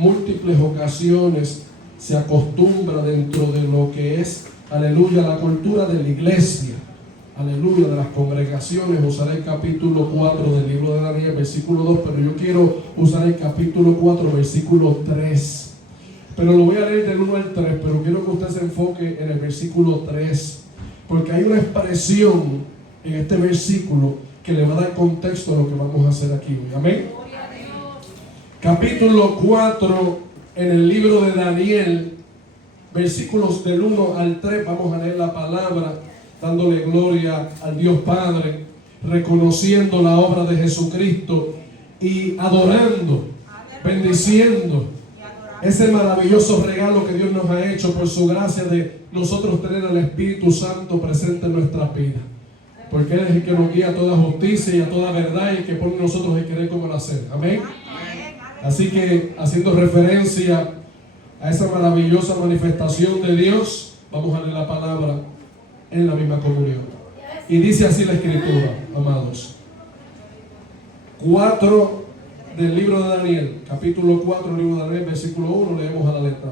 múltiples ocasiones se acostumbra dentro de lo que es, aleluya, la cultura de la iglesia, aleluya, de las congregaciones, usar el capítulo 4 del libro de Daniel, versículo 2, pero yo quiero usar el capítulo 4, versículo 3. Pero lo voy a leer del 1 al 3, pero quiero que usted se enfoque en el versículo 3, porque hay una expresión en este versículo que le va a dar contexto a lo que vamos a hacer aquí hoy. Amén. Capítulo 4 en el libro de Daniel, versículos del 1 al 3, vamos a leer la palabra, dándole gloria al Dios Padre, reconociendo la obra de Jesucristo y adorando, bendiciendo ese maravilloso regalo que Dios nos ha hecho por su gracia de nosotros tener al Espíritu Santo presente en nuestras vidas. Porque Él es el que nos guía a toda justicia y a toda verdad y el que pone en nosotros el querer como el hacer. Amén. Así que, haciendo referencia a esa maravillosa manifestación de Dios, vamos a leer la palabra en la misma comunión. Y dice así la Escritura, amados. 4 del libro de Daniel, capítulo 4 del libro de Daniel, versículo 1, leemos a la letra.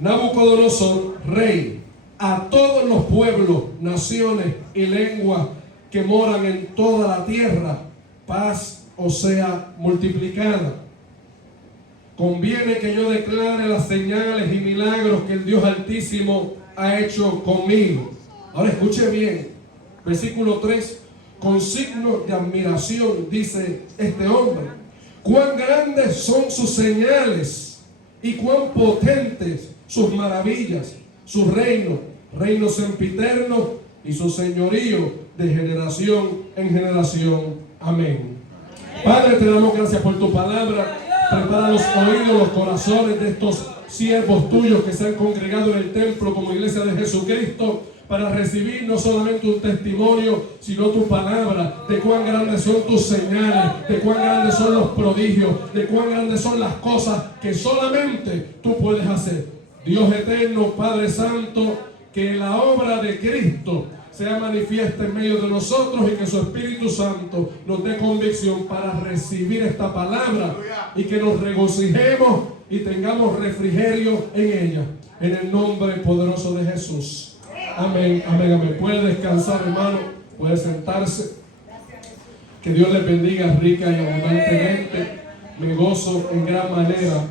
Nabucodonosor, rey, a todos los pueblos, naciones y lenguas que moran en toda la tierra, paz o sea multiplicada. Conviene que yo declare las señales y milagros que el Dios Altísimo ha hecho conmigo. Ahora escuche bien, versículo 3, con signos de admiración dice este hombre, cuán grandes son sus señales y cuán potentes sus maravillas, su reino sempiterno y su señorío de generación en generación. Amén. Padre, te damos gracias por tu palabra. Prepara los oídos, los corazones de estos siervos tuyos que se han congregado en el templo como iglesia de Jesucristo para recibir no solamente un testimonio, sino tu palabra de cuán grandes son tus señales, de cuán grandes son los prodigios, de cuán grandes son las cosas que solamente tú puedes hacer. Dios eterno, Padre Santo, que la obra de Cristo sea manifiesta en medio de nosotros y que su Espíritu Santo nos dé convicción para recibir esta palabra y que nos regocijemos y tengamos refrigerio en ella. En el nombre poderoso de Jesús. Amén, amén, amén. Puede descansar, hermano, puede sentarse. Que Dios les bendiga rica y abundantemente. Me gozo en gran manera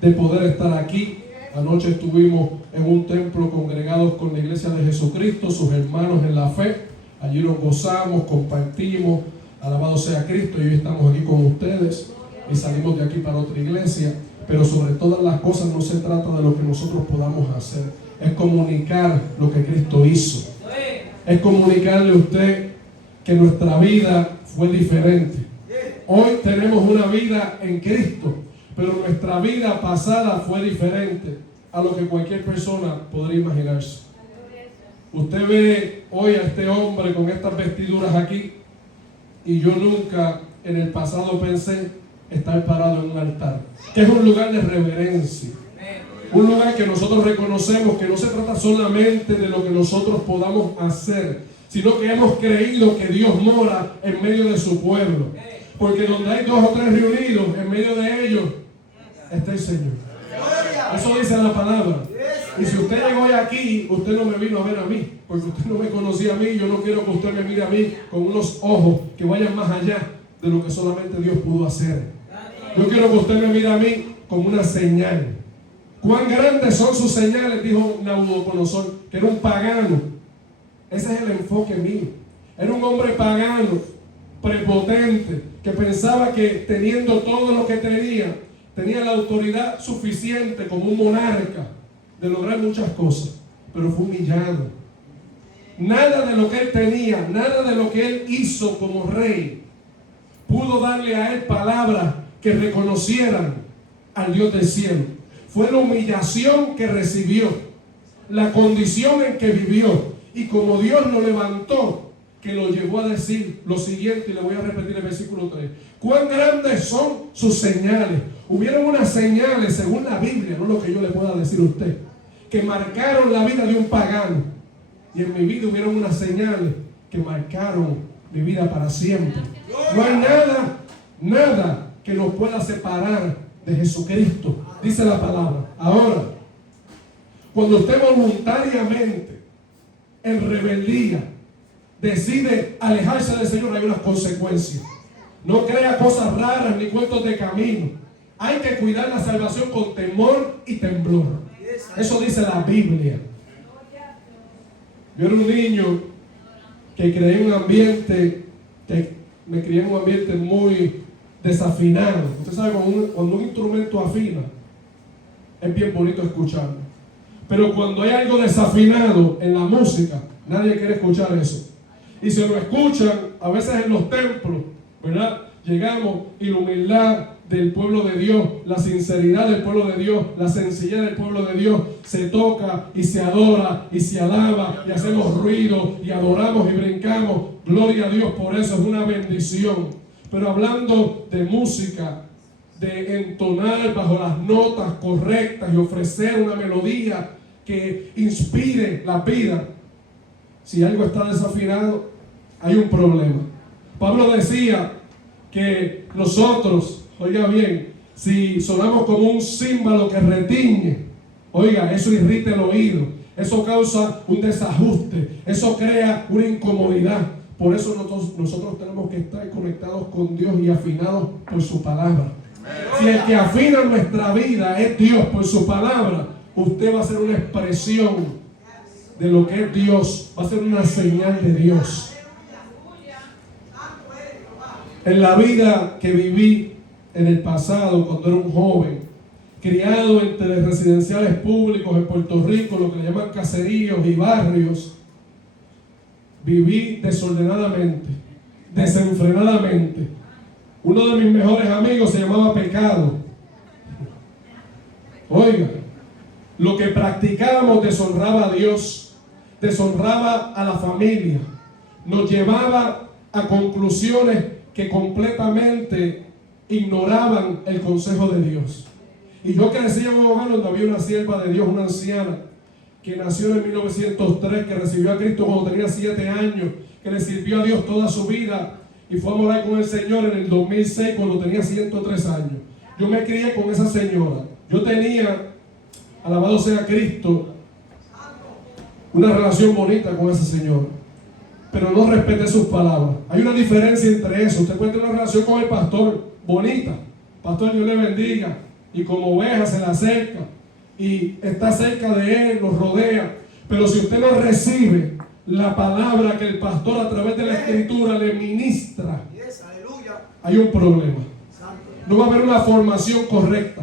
de poder estar aquí. Anoche estuvimos en un templo congregados con la iglesia de Jesucristo, sus hermanos en la fe. Allí nos gozamos, compartimos, alabado sea Cristo, y hoy estamos aquí con ustedes y salimos de aquí para otra iglesia. Pero sobre todas las cosas no se trata de lo que nosotros podamos hacer, es comunicar lo que Cristo hizo. Es comunicarle a usted que nuestra vida fue diferente. Hoy tenemos una vida en Cristo, pero nuestra vida pasada fue diferente a lo que cualquier persona podría imaginarse. Usted ve hoy a este hombre con estas vestiduras aquí, y yo nunca en el pasado pensé estar parado en un altar, que es un lugar de reverencia, un lugar que nosotros reconocemos que no se trata solamente de lo que nosotros podamos hacer, sino que hemos creído que Dios mora en medio de su pueblo, porque donde hay 2 o 3 reunidos, en medio de ellos está el Señor. Eso dice la palabra. Y si usted llegó hoy aquí, usted no me vino a ver a mí, porque usted no me conocía a mí. Yo no quiero que usted me mire a mí con unos ojos que vayan más allá de lo que solamente Dios pudo hacer. Yo quiero que usted me mire a mí como una señal. Cuán grandes son sus señales, dijo Nabucodonosor, que era un pagano. Ese es el enfoque mío. Era un hombre pagano, prepotente, que pensaba que teniendo todo lo que tenía la autoridad suficiente como un monarca de lograr muchas cosas, pero fue humillado. Nada de lo que él tenía, nada de lo que él hizo como rey pudo darle a él palabras que reconocieran al Dios del cielo. Fue la humillación que recibió, la condición en que vivió, y como Dios lo levantó, que lo llevó a decir lo siguiente, y le voy a repetir el versículo 3. Cuán grandes son sus señales. Hubieron unas señales, según la Biblia, no lo que yo le pueda decir a usted, que marcaron la vida de un pagano. Y en mi vida hubieron unas señales que marcaron mi vida para siempre. No hay nada que nos pueda separar de Jesucristo. dice la palabra. Ahora, cuando usted voluntariamente, en rebeldía, decide alejarse del Señor, hay unas consecuencias. No crea cosas raras ni cuentos de camino. Hay que cuidar la salvación con temor y temblor. Eso dice la Biblia. Yo era un niño que creé en un ambiente, me crié en un ambiente muy desafinado. Usted sabe, cuando un instrumento afina, es bien bonito escucharlo. Pero cuando hay algo desafinado en la música, nadie quiere escuchar eso. Y si lo escuchan, a veces en los templos, ¿verdad? Llegamos y la humildad del pueblo de Dios, la sinceridad del pueblo de Dios, la sencillez del pueblo de Dios, se toca y se adora y se alaba y hacemos ruido y adoramos y brincamos. Gloria a Dios, por eso es una bendición. Pero hablando de música, de entonar bajo las notas correctas y ofrecer una melodía que inspire la vida, si algo está desafinado, hay un problema. Pablo decía que nosotros, oiga bien, si sonamos como un címbalo que retiñe, oiga, eso irrita el oído, eso causa un desajuste, eso crea una incomodidad. Por eso nosotros tenemos que estar conectados con Dios y afinados por su palabra. Si el que afina nuestra vida es Dios por su palabra, usted va a ser una expresión de lo que es Dios, va a ser una señal de Dios. En la vida que viví en el pasado, cuando era un joven, criado entre residenciales públicos en Puerto Rico, lo que le llaman caseríos y barrios, viví desordenadamente, desenfrenadamente. Uno de mis mejores amigos se llamaba Pecado. Oiga, lo que practicábamos deshonraba a Dios, deshonraba a la familia, nos llevaba a conclusiones que completamente ignoraban el consejo de Dios. Y yo crecí en un hogar donde había una sierva de Dios, una anciana, que nació en 1903, que recibió a Cristo cuando tenía 7 años, que le sirvió a Dios toda su vida y fue a morar con el Señor en el 2006 cuando tenía 103 años. Yo me crié con esa señora. Yo tenía, alabado sea Cristo, una relación bonita con esa señora, pero no respeté sus palabras. Hay una diferencia entre eso. Usted puede tener una relación con el pastor bonita, pastor, Dios le bendiga, y como oveja se le acerca y está cerca de él, lo rodea, pero si usted no recibe la palabra que el pastor a través de la escritura le ministra, hay un problema. No va a haber una formación correcta,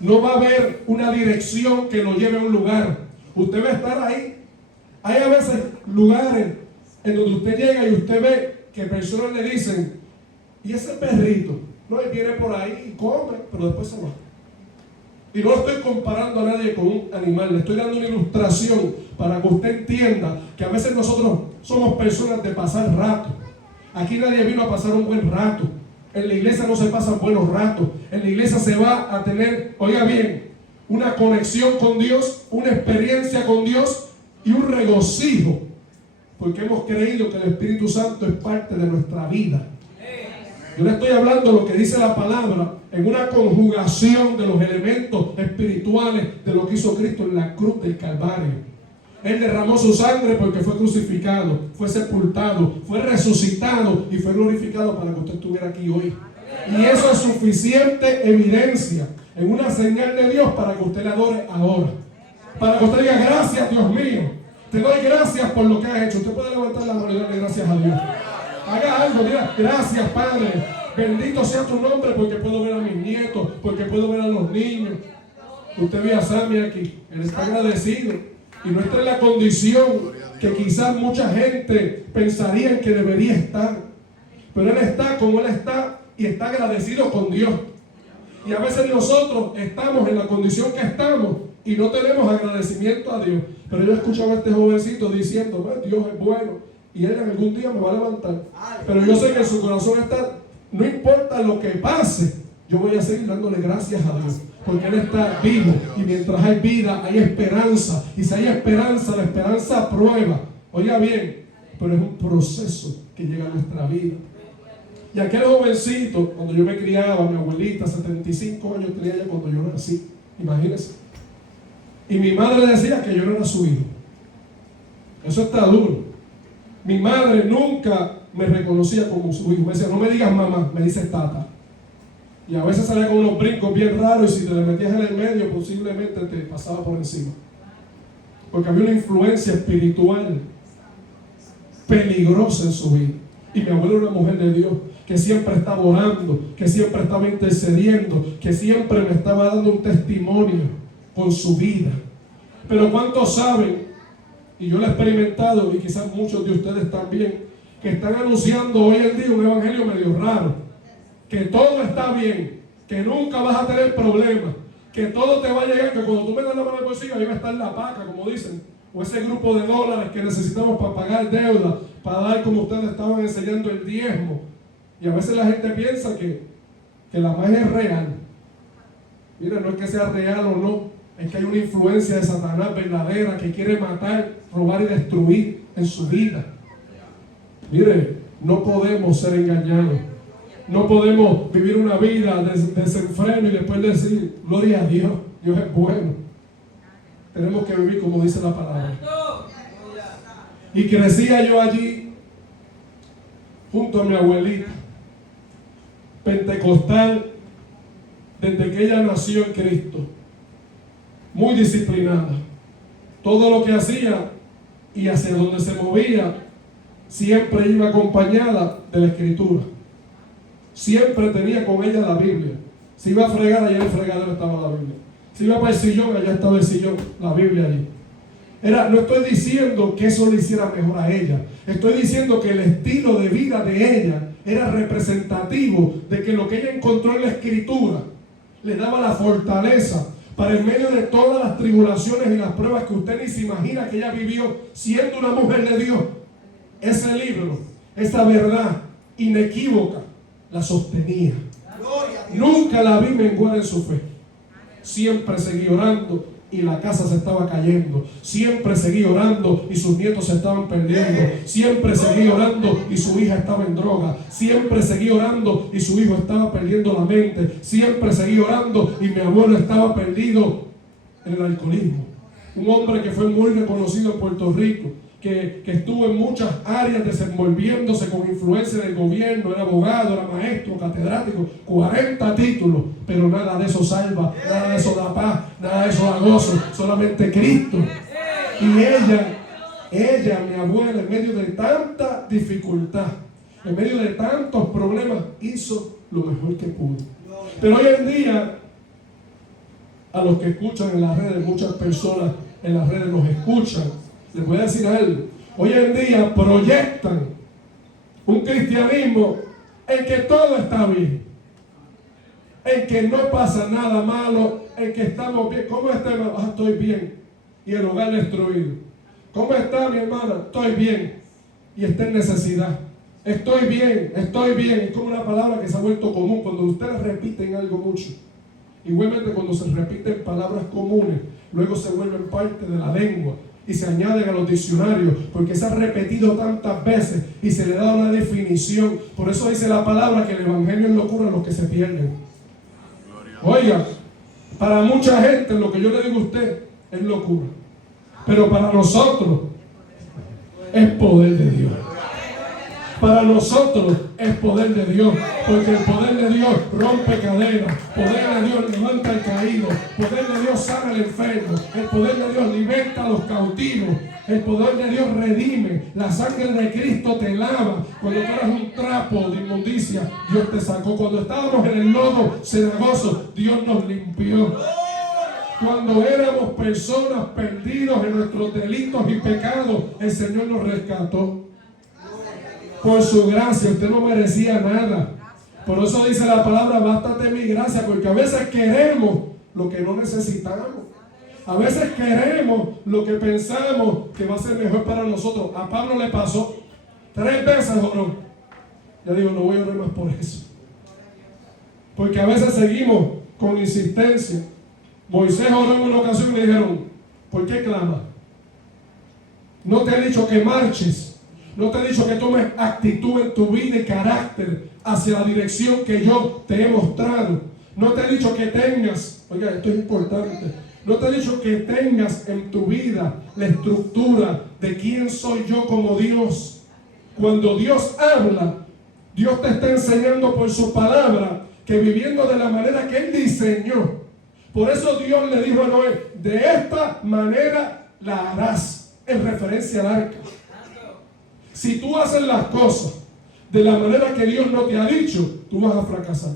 no va a haber una dirección que lo lleve a un lugar. Usted va a estar ahí. Hay a veces lugares en donde usted llega y usted ve que personas le dicen: ¿y ese perrito? No, él viene por ahí y come, pero después se va. Y no estoy comparando a nadie con un animal, le estoy dando una ilustración para que usted entienda que a veces nosotros somos personas de pasar rato. Aquí nadie vino a pasar un buen rato. En la iglesia no se pasan buenos ratos. En la iglesia se va a tener, oiga bien, una conexión con Dios, una experiencia con Dios y un regocijo, porque hemos creído que el Espíritu Santo es parte de nuestra vida. Yo le estoy hablando de lo que dice la palabra en una conjugación de los elementos espirituales de lo que hizo Cristo en la cruz del Calvario. Él derramó su sangre porque fue crucificado, fue sepultado, fue resucitado y fue glorificado para que usted estuviera aquí hoy. Y eso es suficiente evidencia en una señal de Dios para que usted le adore ahora. Para que usted diga: gracias, Dios mío, te doy gracias por lo que has hecho. Usted puede levantar la mano y darle gracias a Dios. Haga algo, diga: gracias, Padre, bendito sea tu nombre, porque puedo ver a mis nietos, porque puedo ver a los niños. Usted ve a Sammy aquí, él está agradecido. Y no está en la condición que quizás mucha gente pensaría que debería estar. Pero él está como él está y está agradecido con Dios. Y a veces nosotros estamos en la condición que estamos y no tenemos agradecimiento a Dios. Pero yo escuchaba a este jovencito diciendo: Dios es bueno y Él en algún día me va a levantar. Pero yo sé que en su corazón está: no importa lo que pase, yo voy a seguir dándole gracias a Dios, porque Él está vivo, y mientras hay vida hay esperanza, y si hay esperanza, la esperanza prueba. Oiga bien, pero es un proceso que llega a nuestra vida. Y aquel jovencito, cuando yo me criaba, mi abuelita, 75 años tenía ella cuando yo nací, Imagínense. Y mi madre decía que yo no era su hijo. Eso está duro. Mi madre nunca me reconocía como su hijo. Me decía, no me digas mamá, me dices tata. Y a veces salía con unos brincos bien raros y si te le metías en el medio posiblemente te pasaba por encima. Porque había una influencia espiritual peligrosa en su vida. Y mi abuela era una mujer de Dios que siempre estaba orando, que siempre estaba intercediendo, que siempre me estaba dando un testimonio con su vida. Pero ¿cuántos saben? Y yo lo he experimentado y quizás muchos de ustedes también, que están anunciando hoy en día un evangelio medio raro, que todo está bien, que nunca vas a tener problemas, que todo te va a llegar, que cuando tú metas la mano al bolsillo ahí va a estar la paca, como dicen, o ese grupo de dólares que necesitamos para pagar deuda, para dar, como ustedes estaban enseñando, el diezmo. Y a veces la gente piensa que la magia es real. Mira, no es que sea real o no, es que hay una influencia de Satanás verdadera que quiere matar, robar y destruir en su vida. Mire, no podemos ser engañados. No podemos vivir una vida de desenfreno y después decir, gloria a Dios, Dios es bueno. Tenemos que vivir como dice la palabra. Y crecía yo allí, junto a mi abuelita, pentecostal, desde que ella nació en Cristo. Muy disciplinada. Todo lo que hacía y hacia donde se movía, siempre iba acompañada de la Escritura. Siempre tenía con ella la Biblia. Si iba a fregar, allá en el fregadero estaba la Biblia. Si iba para el sillón, allá estaba el sillón, la Biblia allí. No estoy diciendo que eso le hiciera mejor a ella. Estoy diciendo que el estilo de vida de ella era representativo de que lo que ella encontró en la Escritura le daba la fortaleza para en medio de todas las tribulaciones y las pruebas que usted ni se imagina que ella vivió siendo una mujer de Dios. Ese libro, esa verdad inequívoca, la sostenía. Nunca la vi menguar en su fe. Siempre seguí orando y la casa se estaba cayendo. Siempre seguí orando y sus nietos se estaban perdiendo. Siempre seguí orando y su hija estaba en droga. Siempre seguí orando y su hijo estaba perdiendo la mente. Siempre seguí orando y mi abuelo estaba perdido en el alcoholismo. Un hombre que fue muy reconocido en Puerto Rico, que estuvo en muchas áreas desenvolviéndose con influencia del gobierno, era abogado, era maestro, catedrático, 40 títulos, pero nada de eso salva, nada de eso da paz, nada de eso da gozo, solamente Cristo. Y ella, mi abuela, en medio de tanta dificultad, en medio de tantos problemas, hizo lo mejor que pudo. Pero hoy en día, a los que escuchan en las redes, muchas personas en las redes nos escuchan, les voy a decir algo. Hoy en día proyectan un cristianismo en que todo está bien, en que no pasa nada malo, en que estamos bien. ¿Cómo está, hermano? Estoy bien. Y el hogar destruido. ¿Cómo está, mi hermana? Estoy bien. Y está en necesidad. Estoy bien, estoy bien. Es como una palabra que se ha vuelto común cuando ustedes repiten algo mucho. Igualmente cuando se repiten palabras comunes, luego se vuelven parte de la lengua y se añaden a los diccionarios porque se ha repetido tantas veces y se le da una definición. Por eso dice la palabra que el evangelio es locura a los que se pierden. Oiga, para mucha gente lo que yo le digo a usted es locura, pero para nosotros es poder de Dios. Para nosotros es poder de Dios, porque el poder de Dios rompe cadenas, poder de Dios levanta al caído, poder de Dios sana al enfermo, el poder de Dios liberta a los cautivos, el poder de Dios redime, la sangre de Cristo te lava. Cuando tú eras un trapo de inmundicia, Dios te sacó. Cuando estábamos en el lodo cenagoso, Dios nos limpió. Cuando éramos personas perdidos en nuestros delitos y pecados, el Señor nos rescató. Por su gracia, usted no merecía nada. Por eso dice la palabra, bástate mi gracia, porque a veces queremos lo que no necesitamos. A veces queremos lo que pensamos que va a ser mejor para nosotros. A Pablo le pasó 3 veces oró. Ya digo, no voy a orar más por eso. Porque a veces seguimos con insistencia. Moisés oró en una ocasión y le dijeron, ¿por qué clamas? No te he dicho que marches. No te he dicho que tomes actitud en tu vida y carácter hacia la dirección que yo te he mostrado. No te he dicho que tengas, oiga, esto es importante, no te he dicho que tengas en tu vida la estructura de quién soy yo como Dios. Cuando Dios habla, Dios te está enseñando por su palabra que viviendo de la manera que Él diseñó. Por eso Dios le dijo a Noé, de esta manera la harás, en referencia al arca. Si tú haces las cosas de la manera que Dios no te ha dicho, tú vas a fracasar.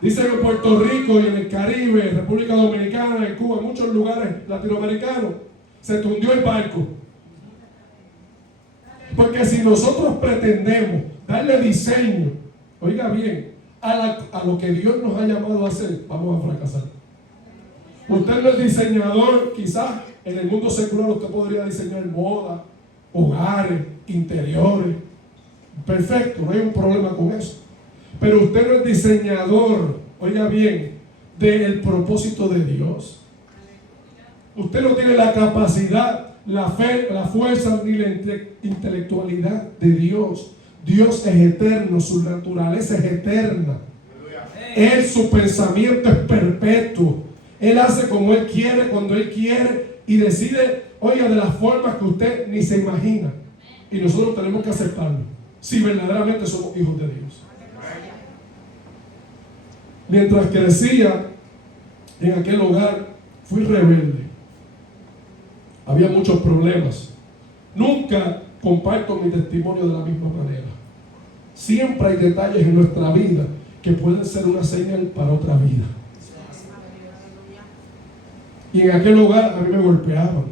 Dicen en Puerto Rico y en el Caribe, en República Dominicana, en Cuba, en muchos lugares latinoamericanos, se te hundió el barco. Porque si nosotros pretendemos darle diseño, oiga bien, a lo que Dios nos ha llamado a hacer, vamos a fracasar. Usted no es diseñador, quizás en el mundo secular usted podría diseñar moda, hogares, interiores. Perfecto, no hay un problema con eso. Pero usted no es diseñador, oiga bien, del propósito de Dios. Usted no tiene la capacidad, la fe, la fuerza ni la intelectualidad de Dios. Dios es eterno, su naturaleza es eterna. Él, su pensamiento es perpetuo. Él hace como Él quiere, cuando Él quiere y decide, oiga, de las formas que usted ni se imagina. Y nosotros tenemos que aceptarlo, si verdaderamente somos hijos de Dios. Mientras crecía en aquel hogar, fui rebelde. Había muchos problemas. Nunca comparto mi testimonio de la misma manera. Siempre hay detalles en nuestra vida que pueden ser una señal para otra vida. Y en aquel hogar a mí me golpeaban.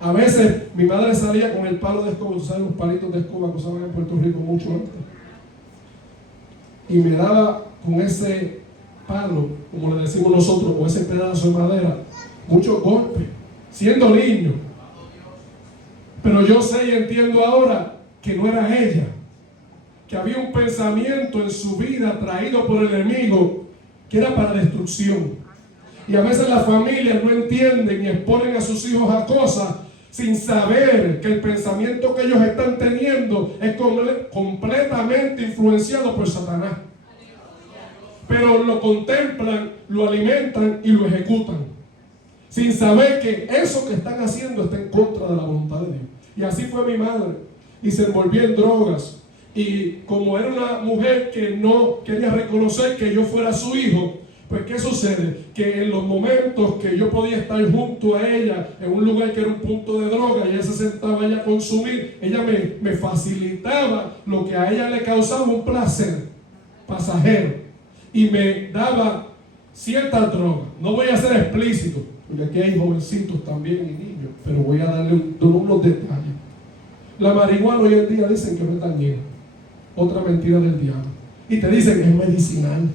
A veces mi madre salía con el palo de escoba, ¿sabes? Los palitos de escoba que usaban en Puerto Rico mucho antes. Y me daba con ese palo, como le decimos nosotros, con ese pedazo de madera, muchos golpes, siendo niño. Pero yo sé y entiendo ahora que no era ella, que había un pensamiento en su vida traído por el enemigo que era para destrucción. Y a veces las familias no entienden y exponen a sus hijos a cosas sin saber que el pensamiento que ellos están teniendo es completamente influenciado por Satanás. Pero lo contemplan, lo alimentan y lo ejecutan, sin saber que eso que están haciendo está en contra de la voluntad de Dios. Y así fue mi madre, y se envolvió en drogas. Y como era una mujer que no quería reconocer que yo fuera su hijo, pues ¿qué sucede? Que en los momentos que yo podía estar junto a ella, en un lugar que era un punto de droga, y ella se sentaba allá a consumir, ella me facilitaba lo que a ella le causaba un placer pasajero, y me daba cierta droga. No voy a ser explícito, porque aquí hay jovencitos también y niños, pero voy a darle unos detalles. La marihuana hoy en día dicen que no es dañina. Otra mentira del diablo. Y te dicen que es medicinal,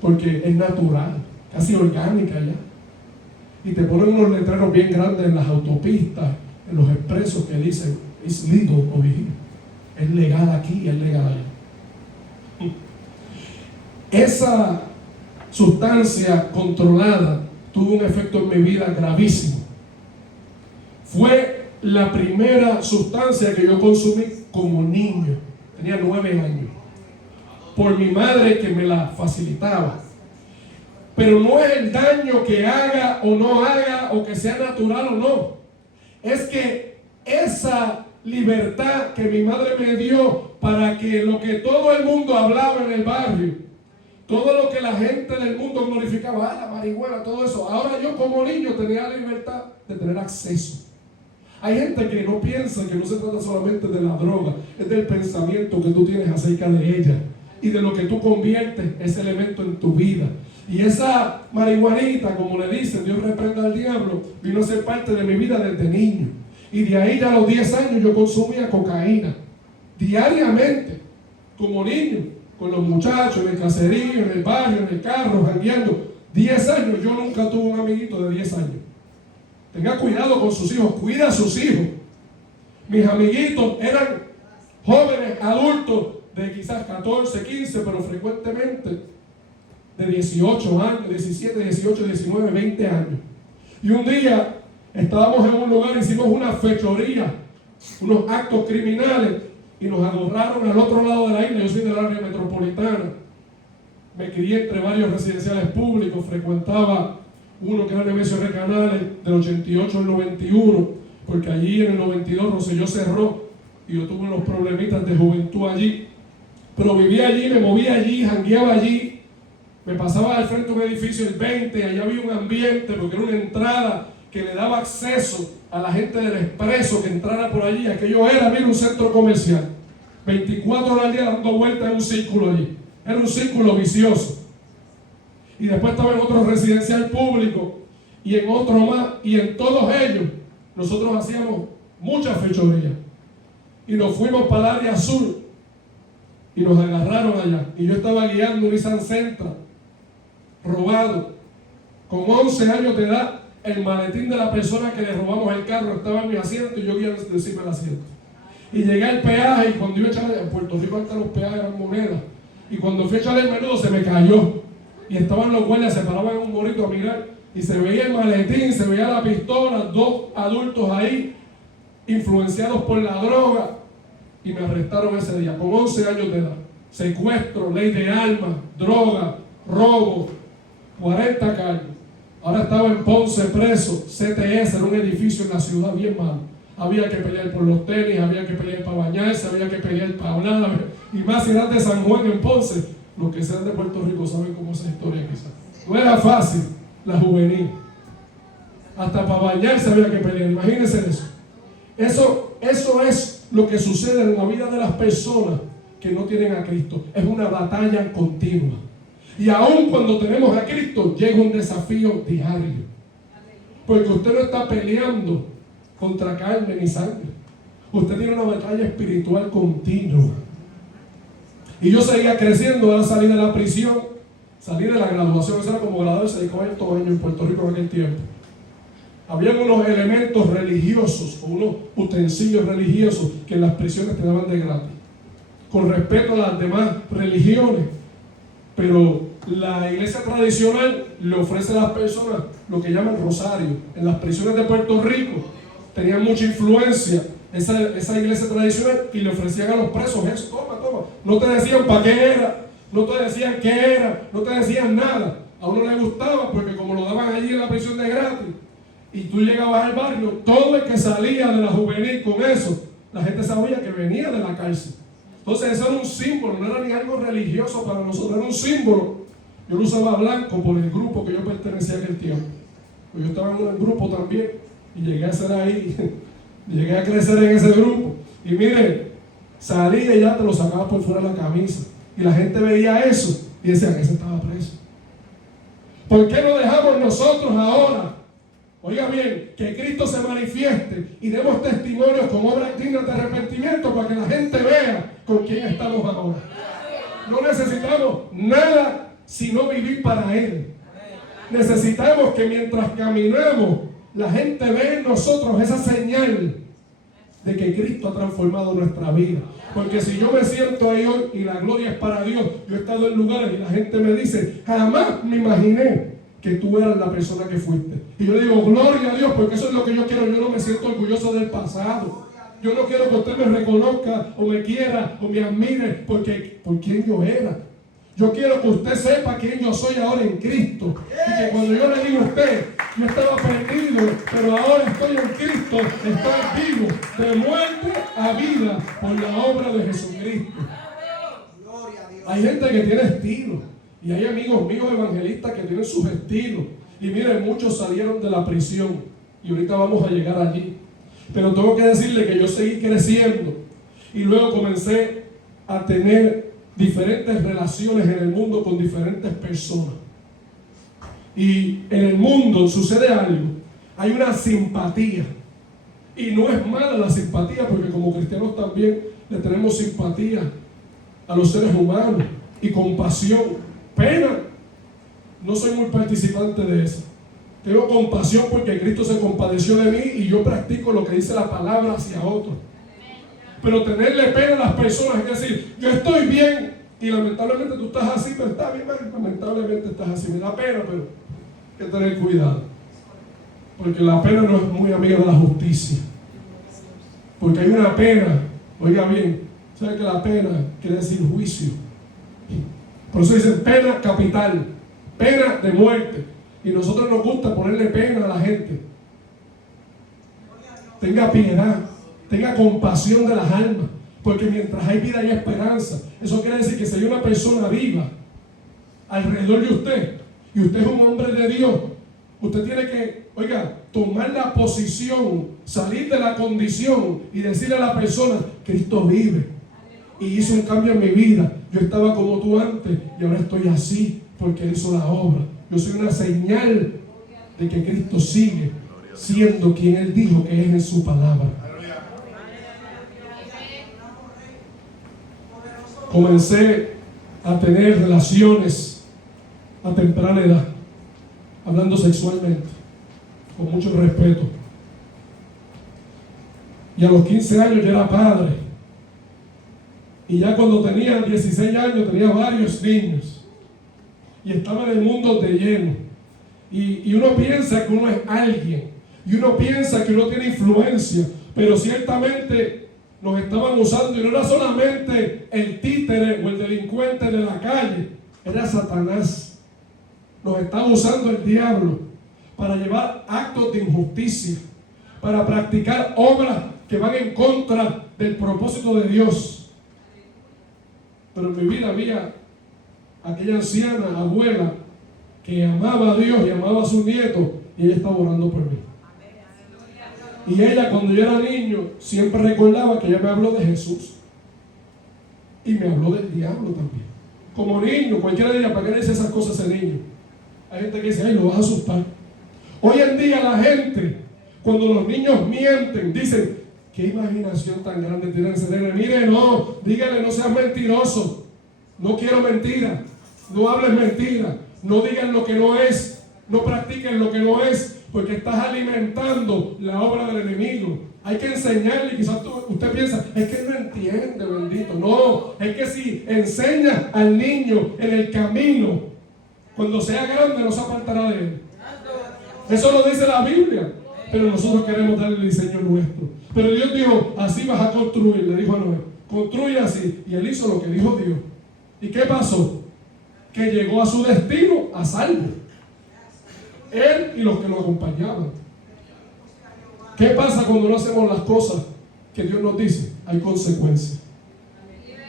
porque es natural, casi orgánica ya. Y te ponen unos letreros bien grandes en las autopistas, en los expresos que dicen, it's legal over here. Es legal aquí, es legal allá. Esa sustancia controlada tuvo un efecto en mi vida gravísimo. Fue la primera sustancia que yo consumí como niño. Tenía 9 años. Por mi madre que me la facilitaba. Pero no es el daño que haga o no haga, o que sea natural o no. Es que esa libertad que mi madre me dio para que lo que todo el mundo hablaba en el barrio, todo lo que la gente del mundo glorificaba, la marihuana, todo eso, ahora yo como niño tenía la libertad de tener acceso. Hay gente que no piensa que no se trata solamente de la droga, es del pensamiento que tú tienes acerca de ella y de lo que tú conviertes ese elemento en tu vida. Y esa marihuanita, como le dicen, Dios reprenda al diablo, vino a ser parte de mi vida desde niño. Y de ahí ya a los 10 años yo consumía cocaína diariamente, como niño, con los muchachos, en el caserío, en el barrio, en el carro, jangueando. 10 años, yo nunca tuve un amiguito de 10 años. Tenga cuidado con sus hijos, cuida a sus hijos. Mis amiguitos eran jóvenes, adultos, de quizás 14, 15, pero frecuentemente de 18 años, 17, 18, 19, 20 años. Y un día estábamos en un lugar, hicimos una fechoría, unos actos criminales, y nos agarraron al otro lado de la isla. Yo soy del área metropolitana. me crié entre varios residenciales públicos, frecuentaba uno que era Nemesio R. Canales del 88 al 91, porque allí en el 92 Rosselló cerró y yo tuve unos problemitas de juventud allí, pero vivía allí, me movía allí, jangueaba allí, me pasaba al frente de un edificio el 20, allá había un ambiente, porque era una entrada que le daba acceso a la gente del Expreso que entrara por allí. Aquello era, mira, un centro comercial, 24 horas al día dando vueltas en un círculo allí, era un círculo vicioso. Y después estaba en otro residencial público y en otro más, y en todos ellos nosotros hacíamos muchas fechorías y nos fuimos para el área sur y nos agarraron allá, y yo estaba guiando un Nissan Sentra robado con 11 años de edad. El maletín de la persona que le robamos el carro estaba en mi asiento y yo guiando encima del asiento, y llegué al peaje, y cuando iba a echarle, en Puerto Rico antes los peajes eran monedas, y cuando fui a echarle el menudo se me cayó, y estaban los guardias, se paraban en un morito a mirar, y se veía el maletín, se veía la pistola, 2 adultos ahí, influenciados por la droga, y me arrestaron ese día, con 11 años de edad. Secuestro, ley de armas, droga, robo, 40 cargos. Ahora estaba en Ponce preso, CTS, era un edificio en la ciudad bien malo. Había que pelear por los tenis, había que pelear para bañarse, había que pelear para hablar, y más si eran de San Juan en Ponce. Los que sean de Puerto Rico saben cómo es esa historia quizás. No era fácil la juvenil. Hasta para bañarse había que pelear. Imagínense eso. Eso es lo que sucede en la vida de las personas que no tienen a Cristo. Es una batalla continua. Y aún cuando tenemos a Cristo, llega un desafío diario. Porque usted no está peleando contra carne ni sangre. Usted tiene una batalla espiritual continua. Y yo seguía creciendo, al salir de la prisión, salir de la graduación, eso era como graduarse de 40 años en Puerto Rico en aquel tiempo. Habían unos elementos religiosos, o unos utensilios religiosos que en las prisiones te daban de gratis, con respeto a las demás religiones. Pero la iglesia tradicional le ofrece a las personas lo que llaman rosario. En las prisiones de Puerto Rico tenían mucha influencia esa iglesia tradicional, y le ofrecían a los presos eso, toma. No te decían para qué era, no te decían qué era, no te decían nada. A uno le gustaba porque como lo daban allí en la prisión de gratis, y tú llegabas al barrio, todo el que salía de la juvenil con eso, la gente sabía que venía de la cárcel. Entonces eso era un símbolo, no era ni algo religioso para nosotros, era un símbolo. Yo lo usaba blanco por el grupo que yo pertenecía a aquel tiempo. Pues yo estaba en un grupo también y llegué a ser ahí, llegué a crecer en ese grupo. Y mire, salía y ya te lo sacaba por fuera de la camisa. Y la gente veía eso y decían, ese estaba preso. ¿Por qué no dejamos nosotros ahora, oiga bien, que Cristo se manifieste y demos testimonios con obras dignas de arrepentimiento para que la gente vea con quién estamos ahora? No necesitamos nada sino vivir para Él. Necesitamos que mientras caminamos, la gente vea en nosotros esa señal de que Cristo ha transformado nuestra vida. Porque si yo me siento ahí hoy y la gloria es para Dios, yo he estado en lugares y la gente me dice, jamás me imaginé que tú eras la persona que fuiste. Y yo le digo, gloria a Dios, porque eso es lo que yo quiero. Yo no me siento orgulloso del pasado. Yo no quiero que usted me reconozca o me quiera o me admire por quién yo era. Yo quiero que usted sepa quién yo soy ahora en Cristo. Y que cuando yo le digo a usted, yo estaba perdido, pero ahora estoy en Cristo, estoy vivo, de muerte a vida, por la obra de Jesucristo. Hay gente que tiene estilo, y hay amigos míos evangelistas que tienen sus estilos. Y miren, muchos salieron de la prisión, y ahorita vamos a llegar allí. Pero tengo que decirle que yo seguí creciendo, y luego comencé a tener diferentes relaciones en el mundo con diferentes personas. Y en el mundo sucede algo, hay una simpatía, y no es mala la simpatía, porque como cristianos también le tenemos simpatía a los seres humanos y compasión. Pena, no soy muy participante de eso. Tengo compasión porque Cristo se compadeció de mí y yo practico lo que dice la palabra hacia otros. Pero tenerle pena a las personas, es decir, yo estoy bien y lamentablemente tú estás así, pero está bien, lamentablemente estás así, me da pena, pero hay que tener cuidado. Porque la pena no es muy amiga de la justicia. Porque hay una pena, oiga bien, ¿sabe que la pena quiere decir juicio? Por eso dicen pena capital, pena de muerte. Y nosotros nos gusta ponerle pena a la gente. Tenga piedad, tenga compasión de las almas, porque mientras hay vida hay esperanza. Eso quiere decir que si hay una persona viva alrededor de usted, y usted es un hombre de Dios, usted tiene que, tomar la posición, salir de la condición y decirle a la persona: Cristo vive y hizo un cambio en mi vida. Yo estaba como tú antes y ahora estoy así porque Él hizo la obra. Yo soy una señal de que Cristo sigue siendo quien Él dijo que es en su palabra. Comencé a tener relaciones a temprana edad, hablando sexualmente, con mucho respeto. Y a los 15 años ya era padre. Y ya cuando tenía 16 años tenía varios niños. Y estaba en el mundo de lleno. Y uno piensa que uno es alguien. Y uno piensa que uno tiene influencia. Pero ciertamente nos estaban usando. Y no era solamente el títere o el delincuente de la calle. Era Satanás. Nos estaba usando el diablo para llevar actos de injusticia, para practicar obras que van en contra del propósito de Dios. Pero en mi vida había aquella anciana abuela que amaba a Dios y amaba a su nieto, y ella estaba orando por mí. Y ella, cuando yo era niño, siempre recordaba que ella me habló de Jesús y me habló del diablo también. Como niño, cualquiera diría: ¿para qué le dice esas cosas a ese niño? Hay gente que dice: ay, lo vas a asustar. Hoy en día la gente, cuando los niños mienten, dicen: qué imaginación tan grande tiene ese nene. Mire, no, dígale: no seas mentiroso, no quiero mentira, no hables mentira, no digan lo que no es, no practiquen lo que no es, porque estás alimentando la obra del enemigo. Hay que enseñarle. Quizás usted piensa: es que no entiende, bendito. No, es que si enseña al niño en el camino, cuando sea grande no se apartará de él. Eso lo dice la Biblia. Pero nosotros queremos darle el diseño nuestro. Pero Dios dijo: así vas a construir. Le dijo a Noé: construye así. Y él hizo lo que dijo Dios. ¿Y qué pasó? Que llegó a su destino a salvo. Él y los que lo acompañaban. ¿Qué pasa cuando no hacemos las cosas que Dios nos dice? Hay consecuencias.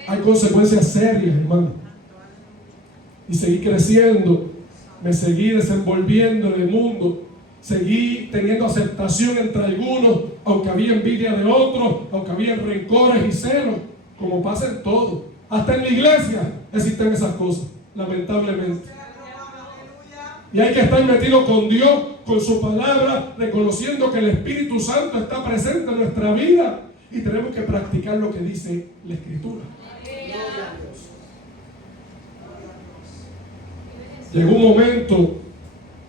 Hay consecuencias serias, hermano. Y seguí creciendo. Me seguí desenvolviendo en el mundo. Seguí teniendo aceptación entre algunos, aunque había envidia de otros, aunque había rencores y celos, como pasa en todo. Hasta en la iglesia existen esas cosas, lamentablemente. Y hay que estar metido con Dios, con su palabra, reconociendo que el Espíritu Santo está presente en nuestra vida y tenemos que practicar lo que dice la Escritura. Llegó un momento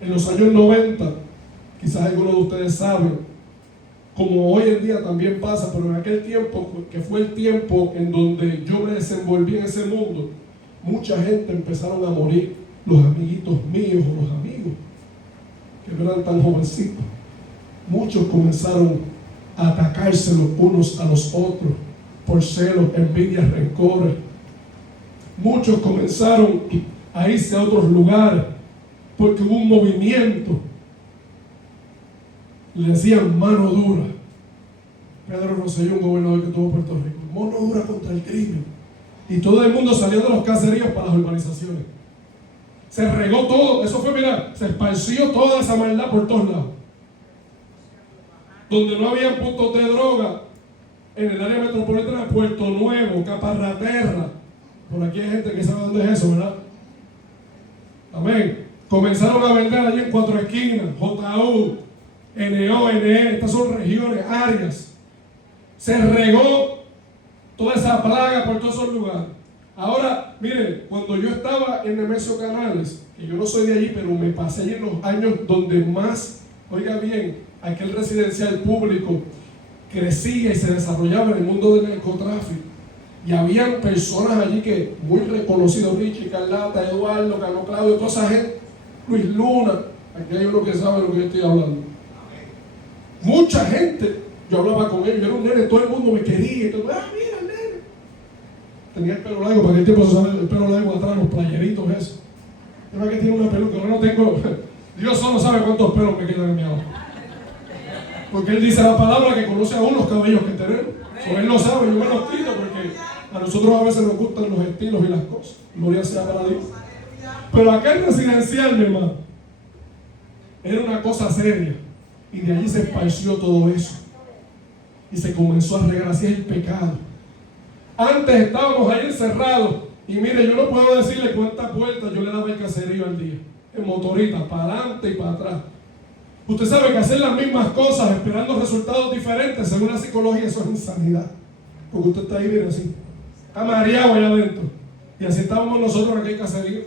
en los años 90, quizás algunos de ustedes saben, como hoy en día también pasa, pero en aquel tiempo, que fue el tiempo en donde yo me desenvolví en ese mundo, mucha gente empezaron a morir, los amiguitos míos o los amigos, que no eran tan jovencitos. Muchos comenzaron a atacarse los unos a los otros, por celos, envidias, rencores. Muchos comenzaron a irse a otros lugares, porque hubo un movimiento. Le decían mano dura. Pedro Rosselló, un gobernador que tuvo Puerto Rico, mano dura contra el crimen. Y todo el mundo salió de los caseríos para las urbanizaciones. Se regó todo, eso fue, mira, se esparció toda esa maldad por todos lados. Donde no había puntos de droga, en el área metropolitana de Puerto Nuevo, Caparraterra. Por aquí hay gente que sabe dónde es eso, ¿verdad? Amén. Comenzaron a vender allí en Cuatro Esquinas, JU, NO, NE, estas son regiones, áreas. Se regó toda esa plaga por todos esos lugares. Ahora, miren, cuando yo estaba en Nemesio Canales, que yo no soy de allí, pero me pasé allí en los años donde más, oiga bien, aquel residencial público crecía y se desarrollaba en el mundo del narcotráfico. Y habían personas allí que, muy reconocidos, Richie, Carlata, Eduardo, Carlos Claudio, toda esa gente, Luis Luna, aquí hay uno que sabe lo que yo estoy hablando. Mucha gente, yo hablaba con ellos, yo era un nene, todo el mundo me quería, y todo, mira el nene. Tenía el pelo largo, para aquel tiempo se usaba el pelo largo atrás, los playeritos, eso. Es que tiene una peluca, yo no tengo, Dios solo sabe cuántos pelos me quedan en mi agua. Porque Él dice la palabra que conoce aún los cabellos que tenemos. Él lo sabe, yo me los quito porque a nosotros a veces nos gustan los estilos y las cosas. Gloria sea para Dios. Pero acá en residencial, mi hermano, era una cosa seria. Y de allí se esparció todo eso. Y se comenzó a regar, así es el pecado. Antes estábamos ahí encerrados. Y mire, yo no puedo decirle cuántas vueltas yo le daba el caserío al día. En motorita, para adelante y para atrás. Usted sabe que hacer las mismas cosas esperando resultados diferentes, según la psicología, eso es insanidad. Porque usted está ahí, mire, así. Está mareado allá adentro. Y así estábamos nosotros en aquel caserío.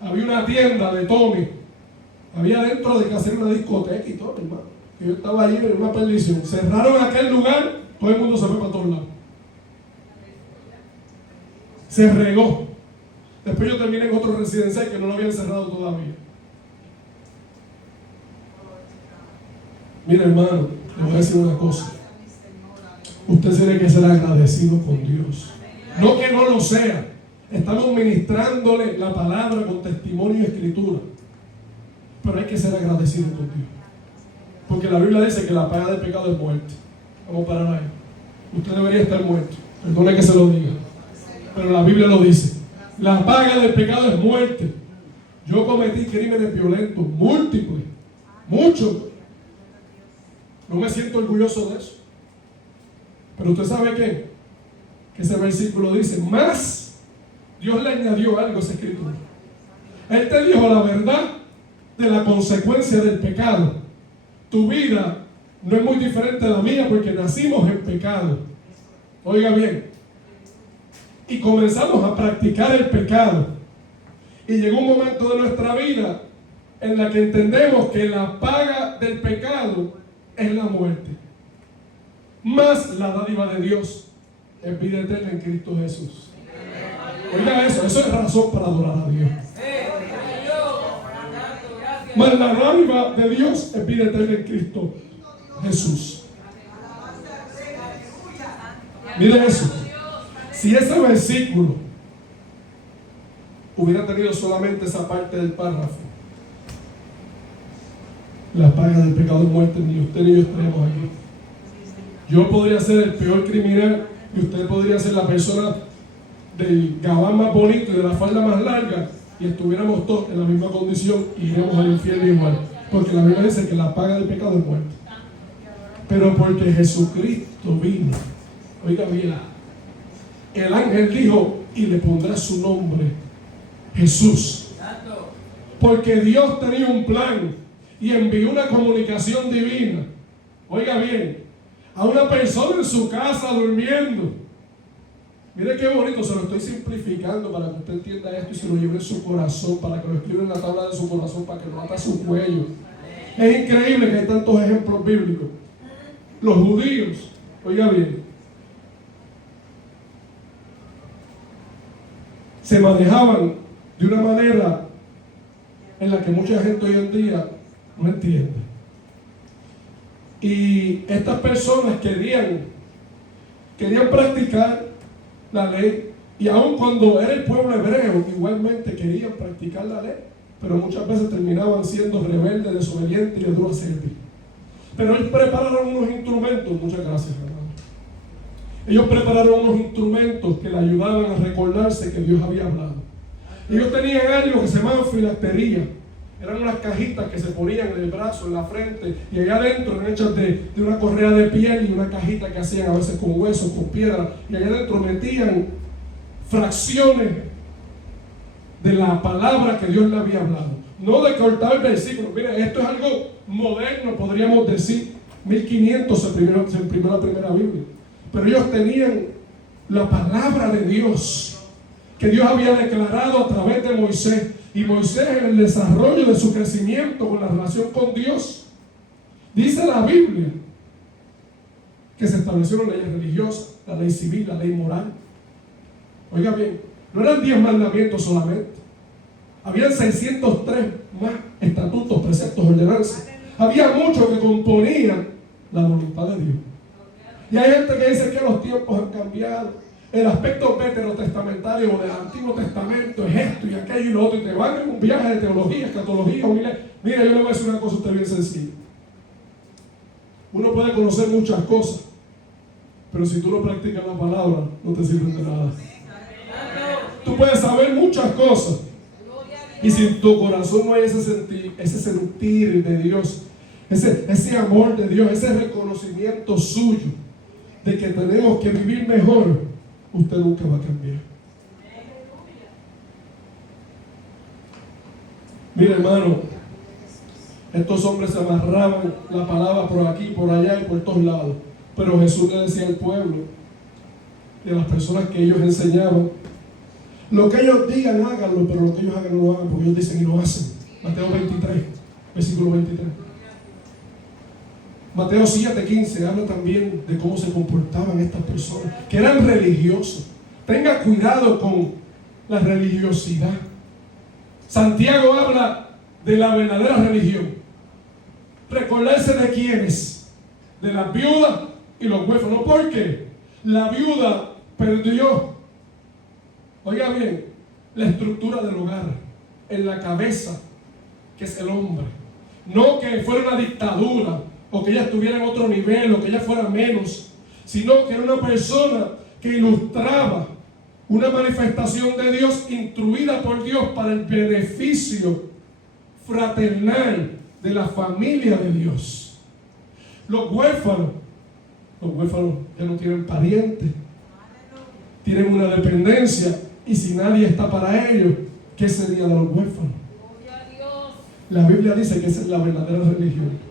Había una tienda de Tommy. Había dentro de caserío una discoteca y todo, hermano. Yo estaba allí en una perdición. Cerraron aquel lugar, todo el mundo se fue para todos lados. Se regó. Después yo terminé en otro residencial que no lo habían cerrado todavía. Mira, hermano, le voy a decir una cosa. Usted tiene que ser agradecido con Dios. No que no lo sea. Estamos ministrándole la palabra con testimonio y escritura. Pero hay que ser agradecido con Dios. Porque la Biblia dice que la paga del pecado es muerte. Vamos a parar ahí. Usted debería estar muerto. Perdone que se lo diga. Pero la Biblia lo dice. La paga del pecado es muerte. Yo cometí crímenes violentos, múltiples, muchos. No me siento orgulloso de eso. Pero usted sabe qué? Que ese versículo dice, más Dios le añadió algo a esa escritura. Él te dijo la verdad de la consecuencia del pecado. Tu vida no es muy diferente a la mía porque nacimos en pecado. Oiga bien. Y comenzamos a practicar el pecado. Y llegó un momento de nuestra vida en la que entendemos que la paga del pecado es la muerte. Más la dádiva de Dios es vida eterna en Cristo Jesús. Oiga eso es razón para adorar a Dios. Más la dádiva de Dios es vida eterna en Cristo Jesús. Mire eso. Si ese versículo hubiera tenido solamente esa parte del párrafo, la paga del pecado es muerte, ni usted ni yo estaríamos aquí. Yo podría ser el peor criminal y usted podría ser la persona del gabán más bonito y de la falda más larga y estuviéramos todos en la misma condición y iríamos al infierno igual. Porque la Biblia dice que la paga del pecado es muerte. Pero porque Jesucristo vino, oiga bien, el ángel dijo y le pondrá su nombre Jesús. Porque Dios tenía un plan y envió una comunicación divina. Oiga bien, a una persona en su casa durmiendo. Mire qué bonito, se lo estoy simplificando para que usted entienda esto y se lo lleve en su corazón, para que lo escriba en la tabla de su corazón, para que lo ate a su cuello. Es increíble que hay tantos ejemplos bíblicos. Los judíos, oiga bien, se manejaban de una manera en la que mucha gente hoy en día no entiende. Y estas personas querían practicar la ley, y aun cuando era el pueblo hebreo, igualmente querían practicar la ley, pero muchas veces terminaban siendo rebeldes, desobedientes y de duro servir. Pero ellos prepararon unos instrumentos, muchas gracias, hermano. Ellos prepararon unos instrumentos que le ayudaban a recordarse que Dios había hablado. Ellos tenían algo que se llamaba filactería. Eran unas cajitas que se ponían en el brazo, en la frente, y allá adentro eran hechas de una correa de piel y una cajita que hacían a veces con huesos, con piedra, y allá adentro metían fracciones de la palabra que Dios le había hablado. No de cortar versículos. Mira, esto es algo moderno, podríamos decir, 1500 se imprimió la primera Biblia. Pero ellos tenían la palabra de Dios, que Dios había declarado a través de Moisés. Y Moisés, en el desarrollo de su crecimiento con la relación con Dios, dice la Biblia que se establecieron leyes religiosas, la ley civil, la ley moral. Oiga bien, no eran 10 mandamientos solamente. Habían 603 más estatutos, preceptos, ordenanzas. Había muchos que componían la voluntad de Dios. Y hay gente que dice que los tiempos han cambiado. el aspecto veterotestamentario o del Antiguo Testamento es esto y aquello y lo otro, y te van en un viaje de teología, escatología. Mira, yo le voy a decir una cosa a usted bien sencilla. Uno puede conocer muchas cosas, pero si tú no practicas la palabra, no te sirve de nada. Tú puedes saber muchas cosas, y si en tu corazón no hay ese sentir de Dios, ese amor de Dios, ese reconocimiento suyo de que tenemos que vivir mejor, usted nunca va a cambiar. Mira, hermano, estos hombres se amarraban la palabra por aquí, por allá y por todos lados, pero Jesús le decía al pueblo y a las personas que ellos enseñaban: lo que ellos digan, háganlo, pero lo que ellos hagan no lo hagan, porque ellos dicen y lo hacen. Mateo 23, versículo 23. Mateo 7:15 habla también de cómo se comportaban estas personas, que eran religiosos. Tenga cuidado con la religiosidad. Santiago habla de la verdadera religión. Recordarse de quiénes, de las viudas y los huérfanos. ¿Por qué? La viuda perdió, oiga bien, la estructura del hogar en la cabeza, que es el hombre. No que fuera una dictadura, o que ella estuviera en otro nivel, o que ella fuera menos, sino que era una persona que ilustraba una manifestación de Dios, instruida por Dios para el beneficio fraternal de la familia de Dios. Los huérfanos ya no tienen parientes, tienen una dependencia, y si nadie está para ellos, ¿qué sería de los huérfanos? La Biblia dice que esa es la verdadera religión.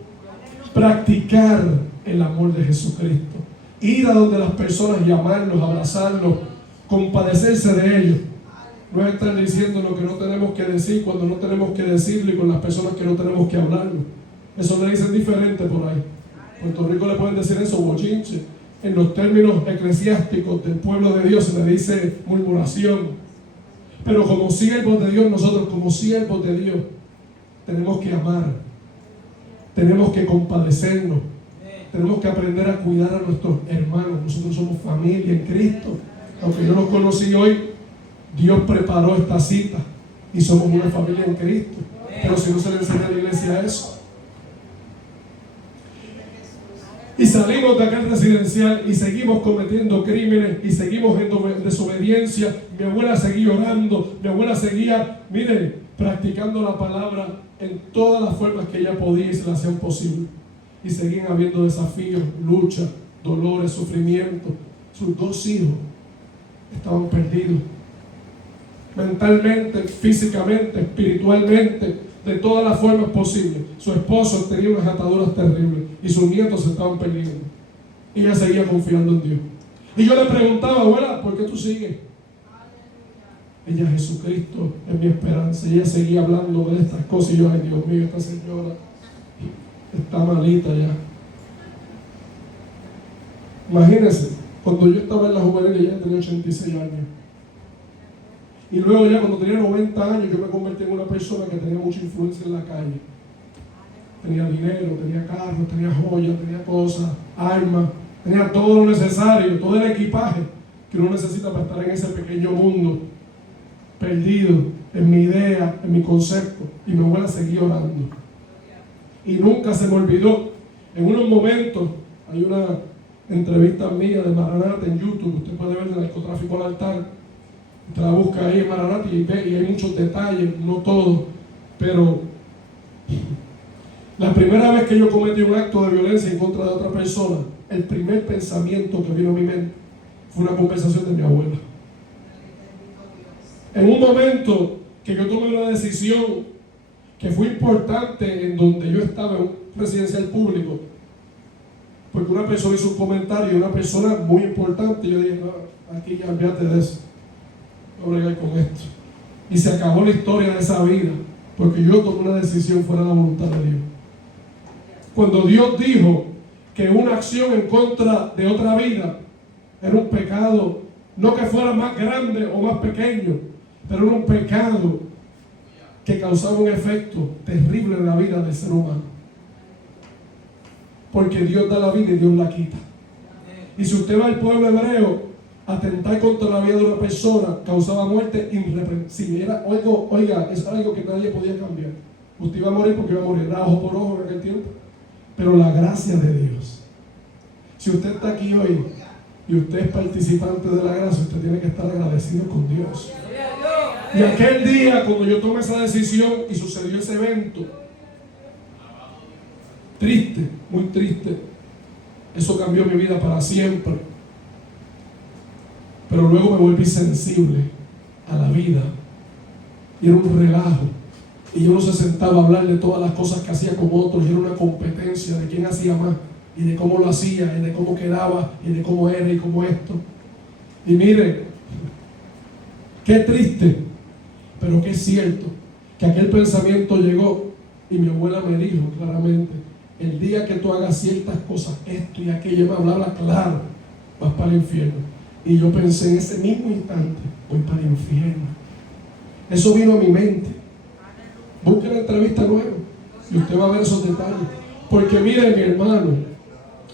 Practicar el amor de Jesucristo, ir a donde las personas, llamarlos, abrazarlos, compadecerse de ellos. No es estar diciendo lo que no tenemos que decir cuando no tenemos que decirlo, y con las personas que no tenemos que hablarlo. Eso le dicen diferente por ahí. En Puerto Rico le pueden decir eso, bochinche. En los términos eclesiásticos del pueblo de Dios se le dice murmuración. Pero como siervos de Dios, nosotros como siervos de Dios tenemos que amar, tenemos que compadecernos, tenemos que aprender a cuidar a nuestros hermanos. Nosotros somos familia en Cristo. Aunque yo los conocí hoy, Dios preparó esta cita y somos una familia en Cristo. Pero si no se le enseña a la iglesia eso, y salimos de aquel residencial y seguimos cometiendo crímenes y seguimos en desobediencia, mi abuela seguía orando, mi abuela seguía, mire, practicando la palabra en todas las formas que ella podía y se le hacían posible. Y seguían habiendo desafíos, luchas, dolores, sufrimiento. Sus dos hijos estaban perdidos, mentalmente, físicamente, espiritualmente, de todas las formas posibles. Su esposo tenía unas ataduras terribles y sus nietos se estaban perdiendo. Y ella seguía confiando en Dios. Y yo le preguntaba: abuela, ¿por qué tú sigues? Ella: Jesucristo es mi esperanza. Y ella seguía hablando de estas cosas, y yo: ay, Dios mío, esta señora está malita ya. Imagínense, cuando yo estaba en la juvenil, ella tenía 86 años. Y luego ya cuando tenía 90 años, yo me convertí en una persona que tenía mucha influencia en la calle. Tenía dinero, tenía carros, tenía joyas, tenía cosas, armas, tenía todo lo necesario, todo el equipaje que uno necesita para estar en ese pequeño mundo, perdido en mi idea, en mi concepto. Y mi abuela seguía orando. Y nunca se me olvidó. En unos momentos, hay una entrevista mía de Maranata en YouTube, usted puede ver el narcotráfico al altar. Usted la busca ahí en Maranata y ve, y hay muchos detalles, no todos, pero la primera vez que yo cometí un acto de violencia en contra de otra persona, el primer pensamiento que vino a mi mente fue una conversación de mi abuela. En un momento que yo tomé una decisión que fue importante, en donde yo estaba en un residencial público, porque una persona hizo un comentario, una persona muy importante, y yo dije: no, aquí ya olvídate de eso, no bregar con esto. Y se acabó la historia de esa vida, porque yo tomé una decisión fuera de la voluntad de Dios. Cuando Dios dijo que una acción en contra de otra vida era un pecado, no que fuera más grande o más pequeño, pero era un pecado que causaba un efecto terrible en la vida del ser humano. Porque Dios da la vida y Dios la quita. Y si usted va al pueblo hebreo, atentar contra la vida de una persona causaba muerte irreversible. Era algo, oiga, es algo que nadie podía cambiar. Usted iba a morir porque iba a morir, era ojo por ojo en aquel tiempo. Pero la gracia de Dios. Si usted está aquí hoy y usted es participante de la gracia, usted tiene que estar agradecido con Dios. Y aquel día, cuando yo tomé esa decisión y sucedió ese evento, triste, muy triste, eso cambió mi vida para siempre. Pero luego me volví sensible a la vida. Y era un relajo. Y yo no se sentaba a hablar de todas las cosas que hacía con otros. Y era una competencia de quién hacía más. Y de cómo lo hacía. Y de cómo quedaba. Y de cómo era. Y cómo esto. Y mire, qué triste. Pero qué cierto. Que aquel pensamiento llegó. Y mi abuela me dijo claramente: el día que tú hagas ciertas cosas, esto y aquello, me hablaba claro, vas para el infierno. Y yo pensé en ese mismo instante, voy para el infierno. Eso vino a mi mente. Busque la entrevista luego y usted va a ver esos detalles. Porque mire, mi hermano,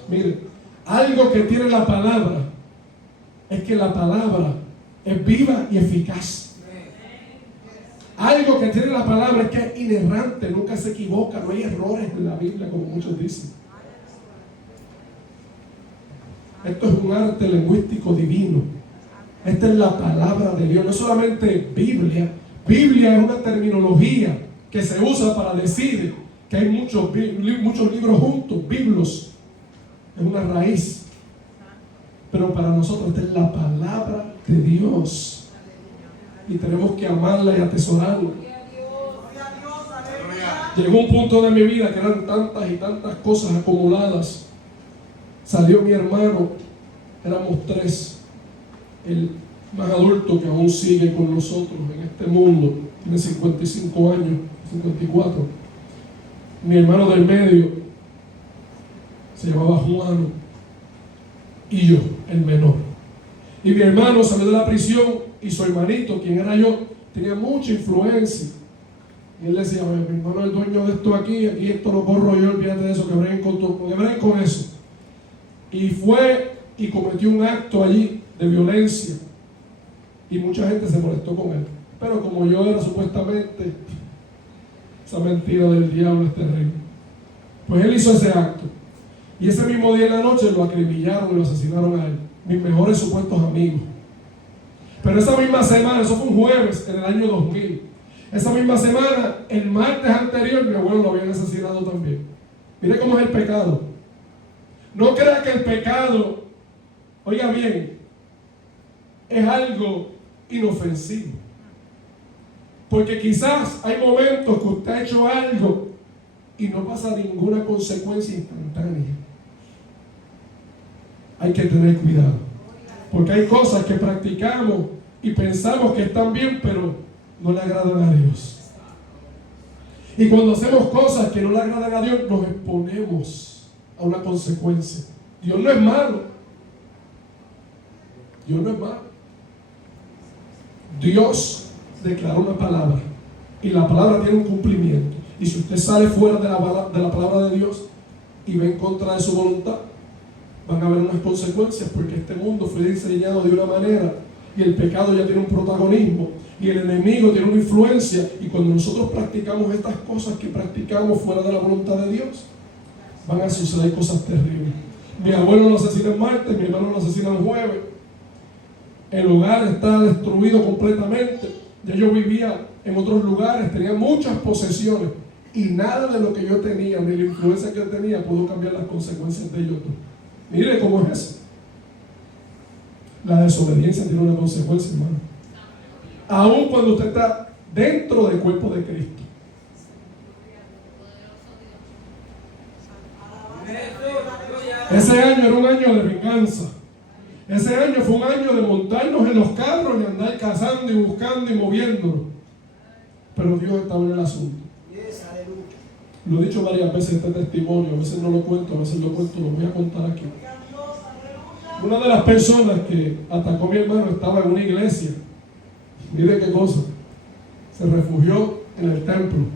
mire, algo que tiene la palabra es que la palabra es viva y eficaz. Algo que tiene la palabra es que es inerrante, nunca se equivoca, no hay errores en la Biblia como muchos dicen. Esto es un arte lingüístico divino. Esta es la palabra de Dios, no solamente Biblia. Biblia es una terminología que se usa para decir que hay muchos libros juntos, biblos, es una raíz. Pero para nosotros esta es la palabra de Dios. Y tenemos que amarla y atesorarla. Llegó un punto de mi vida que eran tantas y tantas cosas acumuladas. Salió mi hermano, éramos 3. El más adulto que aún sigue con nosotros en este mundo, tiene 55 años, 54. Mi hermano del medio se llamaba Juan y yo, el menor. Y mi hermano salió de la prisión y su hermanito, quien era yo, tenía mucha influencia. Y él decía: mi hermano es el dueño de esto aquí esto lo corro yo, olvídate de eso, que breguen con eso. Y fue y cometió un acto allí de violencia. Y mucha gente se molestó con él. Pero como yo era supuestamente, esa mentira del diablo es terrible. Pues él hizo ese acto. Y ese mismo día en la noche lo acribillaron y lo asesinaron a él. Mis mejores supuestos amigos. Pero esa misma semana, eso fue un jueves en el año 2000. Esa misma semana, el martes anterior, mi abuelo lo habían asesinado también. Mire cómo es el pecado. No crea que el pecado, oiga bien, es algo inofensivo. Porque quizás hay momentos que usted ha hecho algo y no pasa ninguna consecuencia instantánea. Hay que tener cuidado. Porque hay cosas que practicamos y pensamos que están bien, pero no le agradan a Dios. Y cuando hacemos cosas que no le agradan a Dios, nos exponemos a una consecuencia. Dios no es malo. Dios no es malo. Dios declaró una palabra y la palabra tiene un cumplimiento. Y si usted sale fuera de la palabra de Dios y va en contra de su voluntad, van a haber unas consecuencias, porque este mundo fue diseñado de una manera y el pecado ya tiene un protagonismo y el enemigo tiene una influencia. Y cuando nosotros practicamos estas cosas que practicamos fuera de la voluntad de Dios, van a suceder cosas terribles. Mi abuelo lo asesina el martes, mi hermano lo asesina el jueves. El hogar está destruido completamente. Ya yo vivía en otros lugares, tenía muchas posesiones y nada de lo que yo tenía, ni la influencia que tenía, pudo cambiar las consecuencias de ellos. Mire cómo es eso. La desobediencia tiene una consecuencia, hermano. Aún cuando usted está dentro del cuerpo de Cristo. Ese año era un año de venganza. Ese año fue un año de montarnos en los carros y andar cazando y buscando y moviéndonos. Pero Dios estaba en el asunto. Lo he dicho varias veces este testimonio, a veces no lo cuento, a veces lo cuento, lo voy a contar aquí. Una de las personas que atacó a mi hermano estaba en una iglesia. Mire qué cosa. Se refugió en el templo.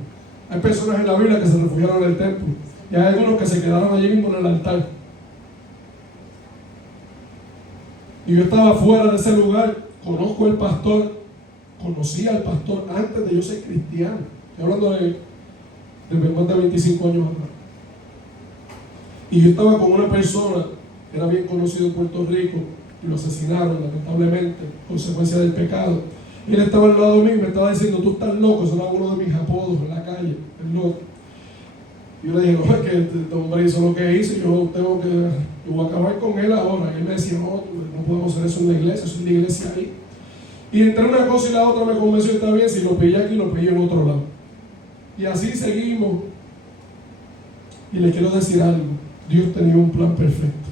Hay personas en la Biblia que se refugiaron en el templo. Y hay algunos que se quedaron allí mismo en el altar. Y yo estaba fuera de ese lugar, conozco al pastor, conocí al pastor antes de yo ser cristiano. Estoy hablando de más de 25 años atrás. Y yo estaba con una persona que era bien conocido en Puerto Rico y lo asesinaron lamentablemente, consecuencia del pecado. Y él estaba al lado de mí y me estaba diciendo: tú estás loco. Eso era uno de mis apodos en la calle, el loco. Y yo le dije: no, es que este hombre hizo lo que hizo y yo voy a acabar con él ahora. Y él me decía: no podemos hacer eso en la iglesia, eso es la iglesia ahí. Y entre una cosa y la otra me convenció: está bien, si lo pillé aquí, lo pillé en otro lado. Y así seguimos. Y le quiero decir algo: Dios tenía un plan perfecto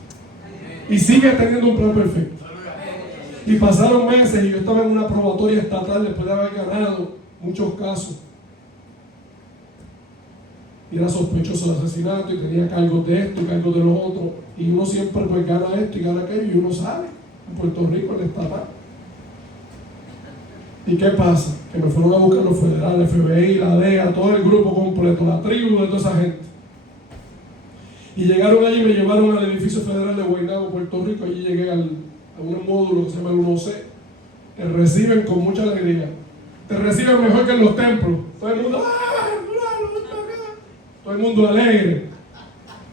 y sigue teniendo un plan perfecto. Y pasaron meses y yo estaba en una probatoria estatal después de haber ganado muchos casos. Y era sospechoso de asesinato y tenía cargos de esto y cargos de lo otro. Y uno siempre pues gana esto y gana aquello y uno sabe. En Puerto Rico, el estatal. ¿Y qué pasa? Que me fueron a buscar los federales, FBI, la DEA, todo el grupo completo, la tribu de toda esa gente. Y llegaron allí y me llevaron al edificio federal de Guaynabo, Puerto Rico. Allí llegué a un módulo que se llama el 1C. Te reciben con mucha alegría. Te reciben mejor que en los templos. Todo el mundo, todo el mundo alegre.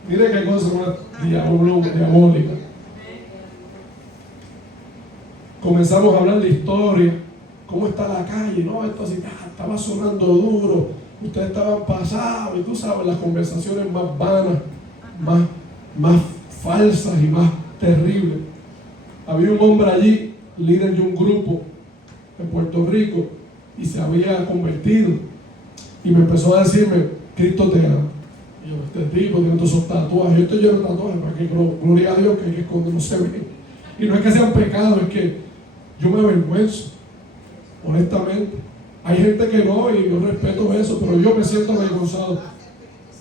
Mire qué cosa más diabólica. Comenzamos a hablar de historia. ¿Cómo está la calle? No, esto así, estaba sonando duro. Ustedes estaban pasados y tú sabes, las conversaciones más vanas, más falsas y más terribles. Había un hombre allí, líder de un grupo en Puerto Rico, y se había convertido. Y me empezó a decirme: Cristo te ama. Y yo: este tipo tiene todos esos tatuajes. Yo estoy lleno de tatuajes, para que gloria a Dios que cuando no se ve. Y no es que sean pecados, es que yo me avergüenzo, honestamente. Hay gente que no, y yo respeto eso, pero yo me siento avergonzado.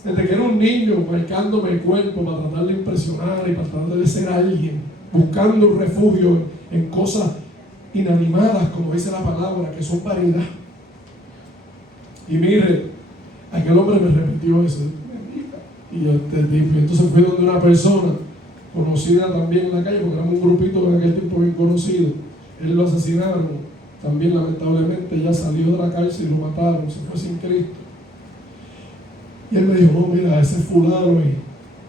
Desde que era un niño, marcándome el cuerpo para tratar de impresionar y para tratar de ser alguien, buscando un refugio en cosas inanimadas, como dice la palabra, que son vanidad. Y mire, aquel hombre me repitió eso. Y yo, este tipo, entonces fui donde una persona conocida también en la calle, porque éramos un grupito en aquel tiempo bien conocido. Él lo asesinaron, también lamentablemente ya salió de la cárcel y lo mataron, se fue sin Cristo. Y él me dijo: no, mira, ese fulano, y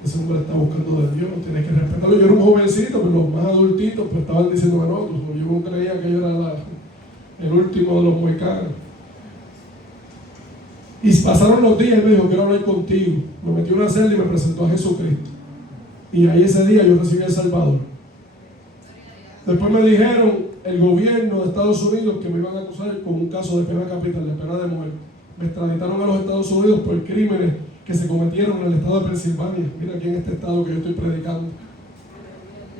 ese hombre está buscando de Dios, tienes que respetarlo. Yo era un jovencito, pero los más adultitos pues estaban diciendo: no, yo no creía que yo era el último de los mohicanos. Y pasaron los días y me dijo: quiero hablar contigo. Me metió en una celda y me presentó a Jesucristo. Y ahí ese día yo recibí el Salvador. Después me dijeron el gobierno de Estados Unidos que me iban a acusar con un caso de pena capital, de pena de muerte. Me extraditaron a los Estados Unidos por crímenes que se cometieron en el estado de Pensilvania. Mira aquí en este estado que yo estoy predicando.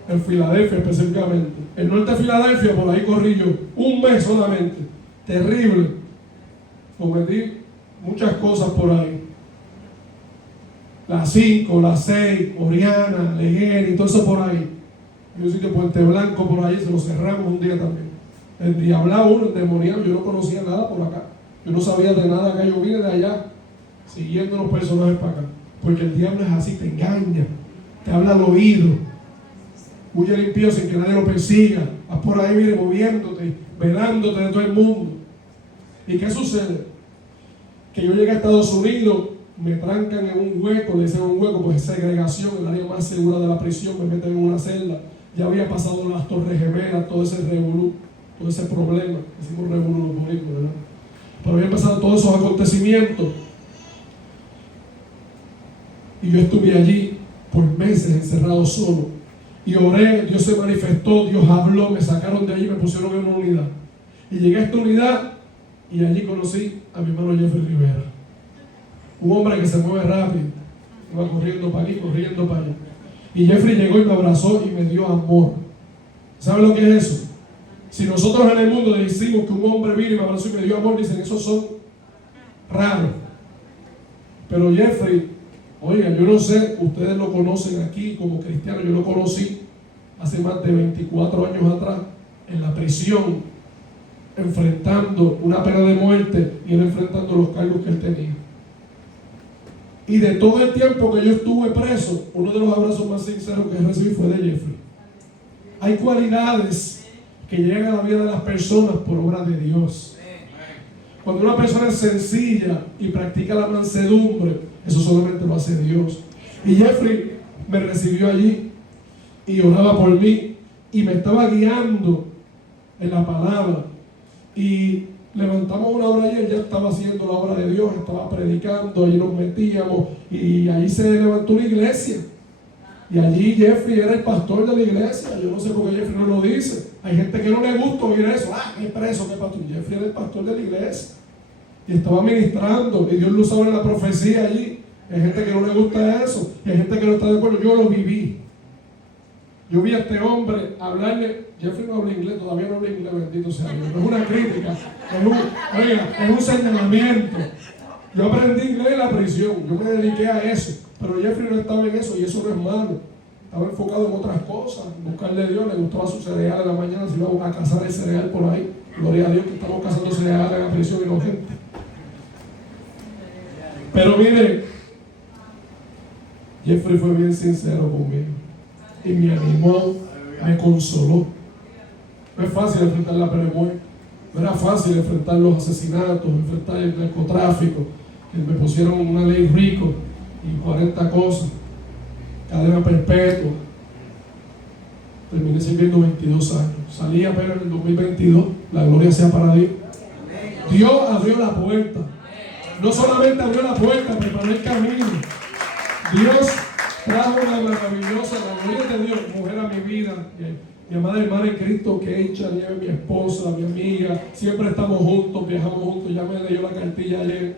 En Filadelfia específicamente. El norte de Filadelfia, por ahí corrí yo. Un mes solamente. Terrible. Cometí muchas cosas por ahí. La 5, la 6, Oriana, Leguer y todo eso por ahí. Yo sí que Puente Blanco por ahí se lo cerramos un día también. El diablado uno, el demoniado, yo no conocía nada por acá. Yo no sabía de nada acá, yo vine de allá siguiendo los personajes para acá. Porque el diablo es así, te engaña, te habla al oído. Huye el impío sin que nadie lo persiga. Vas por ahí, mire, moviéndote, velándote de todo el mundo. ¿Y qué sucede? Que yo llegué a Estados Unidos, me trancan en un hueco, le dicen un hueco, pues segregación, el área más segura de la prisión, me meten en una celda. Ya había pasado las Torres Gemelas, todo ese revolú, todo ese problema. Decimos revolú los bonitos, ¿verdad? Pero habían pasado todos esos acontecimientos. Y yo estuve allí por meses encerrado solo. Y oré, Dios se manifestó, Dios habló, me sacaron de allí, me pusieron en una unidad. Y llegué a esta unidad y allí conocí a mi hermano Jeffrey Rivera. Un hombre que se mueve rápido. Iba corriendo para aquí, corriendo para allá. Y Jeffrey llegó y me abrazó y me dio amor. ¿Saben lo que es eso? Si nosotros en el mundo decimos que un hombre vino y me abrazó y me dio amor, dicen esos son raros. Pero Jeffrey, oiga, yo no sé, ustedes lo conocen aquí como cristiano, yo lo conocí hace más de 24 años atrás en la prisión, enfrentando una pena de muerte y él enfrentando los cargos que él tenía. Y de todo el tiempo que yo estuve preso, uno de los abrazos más sinceros que recibí fue de Jeffrey. Hay cualidades que llegan a la vida de las personas por obra de Dios. Cuando una persona es sencilla y practica la mansedumbre, eso solamente lo hace Dios. Y Jeffrey me recibió allí y oraba por mí y me estaba guiando en la palabra. Y levantamos una hora y él ya estaba haciendo la obra de Dios, estaba predicando, allí nos metíamos y ahí se levantó una iglesia. Y allí Jeffrey era el pastor de la iglesia. Yo no sé por qué Jeffrey no lo dice. Hay gente que no le gusta oír eso. Qué preso, qué pastor. Jeffrey era el pastor de la iglesia. Y estaba ministrando. Y Dios lo usaba en la profecía allí. Hay gente que no le gusta eso. Y hay gente que no está de acuerdo. Yo lo viví. Yo vi a este hombre hablarle. Jeffrey no habla inglés, todavía no habla inglés, bendito sea Dios. No es una crítica. Es un señalamiento. Yo aprendí inglés en la prisión. Yo me dediqué a eso. Pero Jeffrey no estaba en eso y eso no es malo. Estaba enfocado en otras cosas, buscarle a Dios, le gustaba su cereal en la mañana, se iba a cazar el cereal por ahí. Gloria a Dios que estamos cazando cereal en la prisión inocente. Pero mire, Jeffrey fue bien sincero conmigo y me animó, me consoló. No es fácil enfrentar la pena de muerte, no era fácil enfrentar los asesinatos, enfrentar el narcotráfico, que me pusieron una ley rico y 40 cosas, cadena perpetua. Terminé sirviendo 22 años. Salí apenas en el 2022. La gloria sea para Dios. Dios abrió la puerta. No solamente abrió la puerta, preparó el camino. Dios trajo una maravillosa, la gloria de Dios, mujer a mi vida. Mi amada hermana en Cristo, Keisha, mi esposa, mi amiga. Siempre estamos juntos, viajamos juntos. Ya me leyó la cartilla ayer.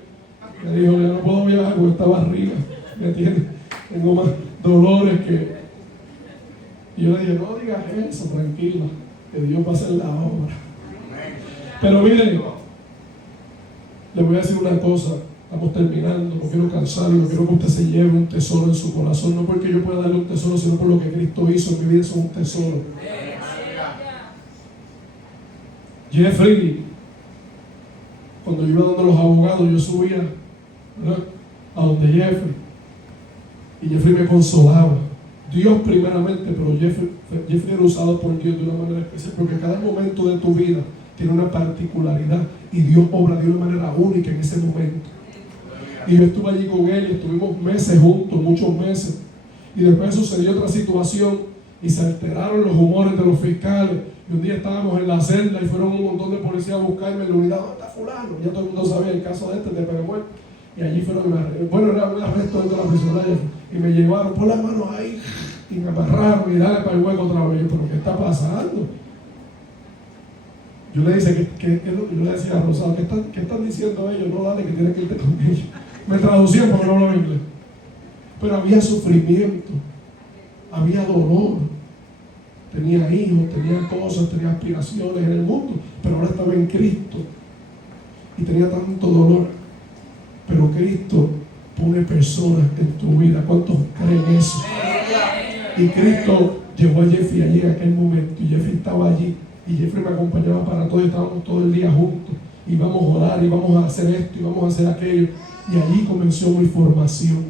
Me dijo, ya no puedo viajar porque está barriga. ¿Me entiendes? Tengo más dolores que... Y yo le dije, no digas eso, tranquila, que Dios va a hacer la obra. Pero miren, le voy a decir una cosa, estamos terminando, no quiero cansarlo, quiero que usted se lleve un tesoro en su corazón, no porque yo pueda darle un tesoro, sino por lo que Cristo hizo en mi vida, eso es un tesoro. Jeffrey, cuando yo iba dando los abogados, yo subía, ¿verdad?, a donde Jeffrey, y Jeffrey me consolaba. Dios primeramente, pero Jeffrey era usado por Dios de una manera especial, porque cada momento de tu vida tiene una particularidad y Dios obra de una manera única en ese momento. Y yo estuve allí con él y estuvimos meses juntos, muchos meses, y después sucedió otra situación y se alteraron los humores de los fiscales. Y un día estábamos en la celda y fueron un montón de policías a buscarme en la unidad. ¿Dónde está fulano? Ya todo el mundo sabía el caso de Peremuerto. Y allí fueron, bueno, era un arresto dentro de la prisión, y me llevaron por las manos ahí y me amarraron y dale para el hueco otra vez. Pero ¿qué está pasando? Yo le decía, yo le decía a Rosado, ¿qué están diciendo ellos? No, dale, que tienes que irte con ellos. Me traducían porque no hablaba inglés. Pero había sufrimiento, había dolor. Tenía hijos, tenía cosas, tenía aspiraciones en el mundo, pero ahora estaba en Cristo y tenía tanto dolor. Pero Cristo pone personas en tu vida. ¿Cuántos creen eso? Y Cristo llevó a Jeffrey allí en aquel momento y Jeffrey estaba allí y Jeffrey me acompañaba para todo y estábamos todo el día juntos. Íbamos a orar, íbamos a hacer esto, íbamos a hacer aquello, y allí comenzó mi formación.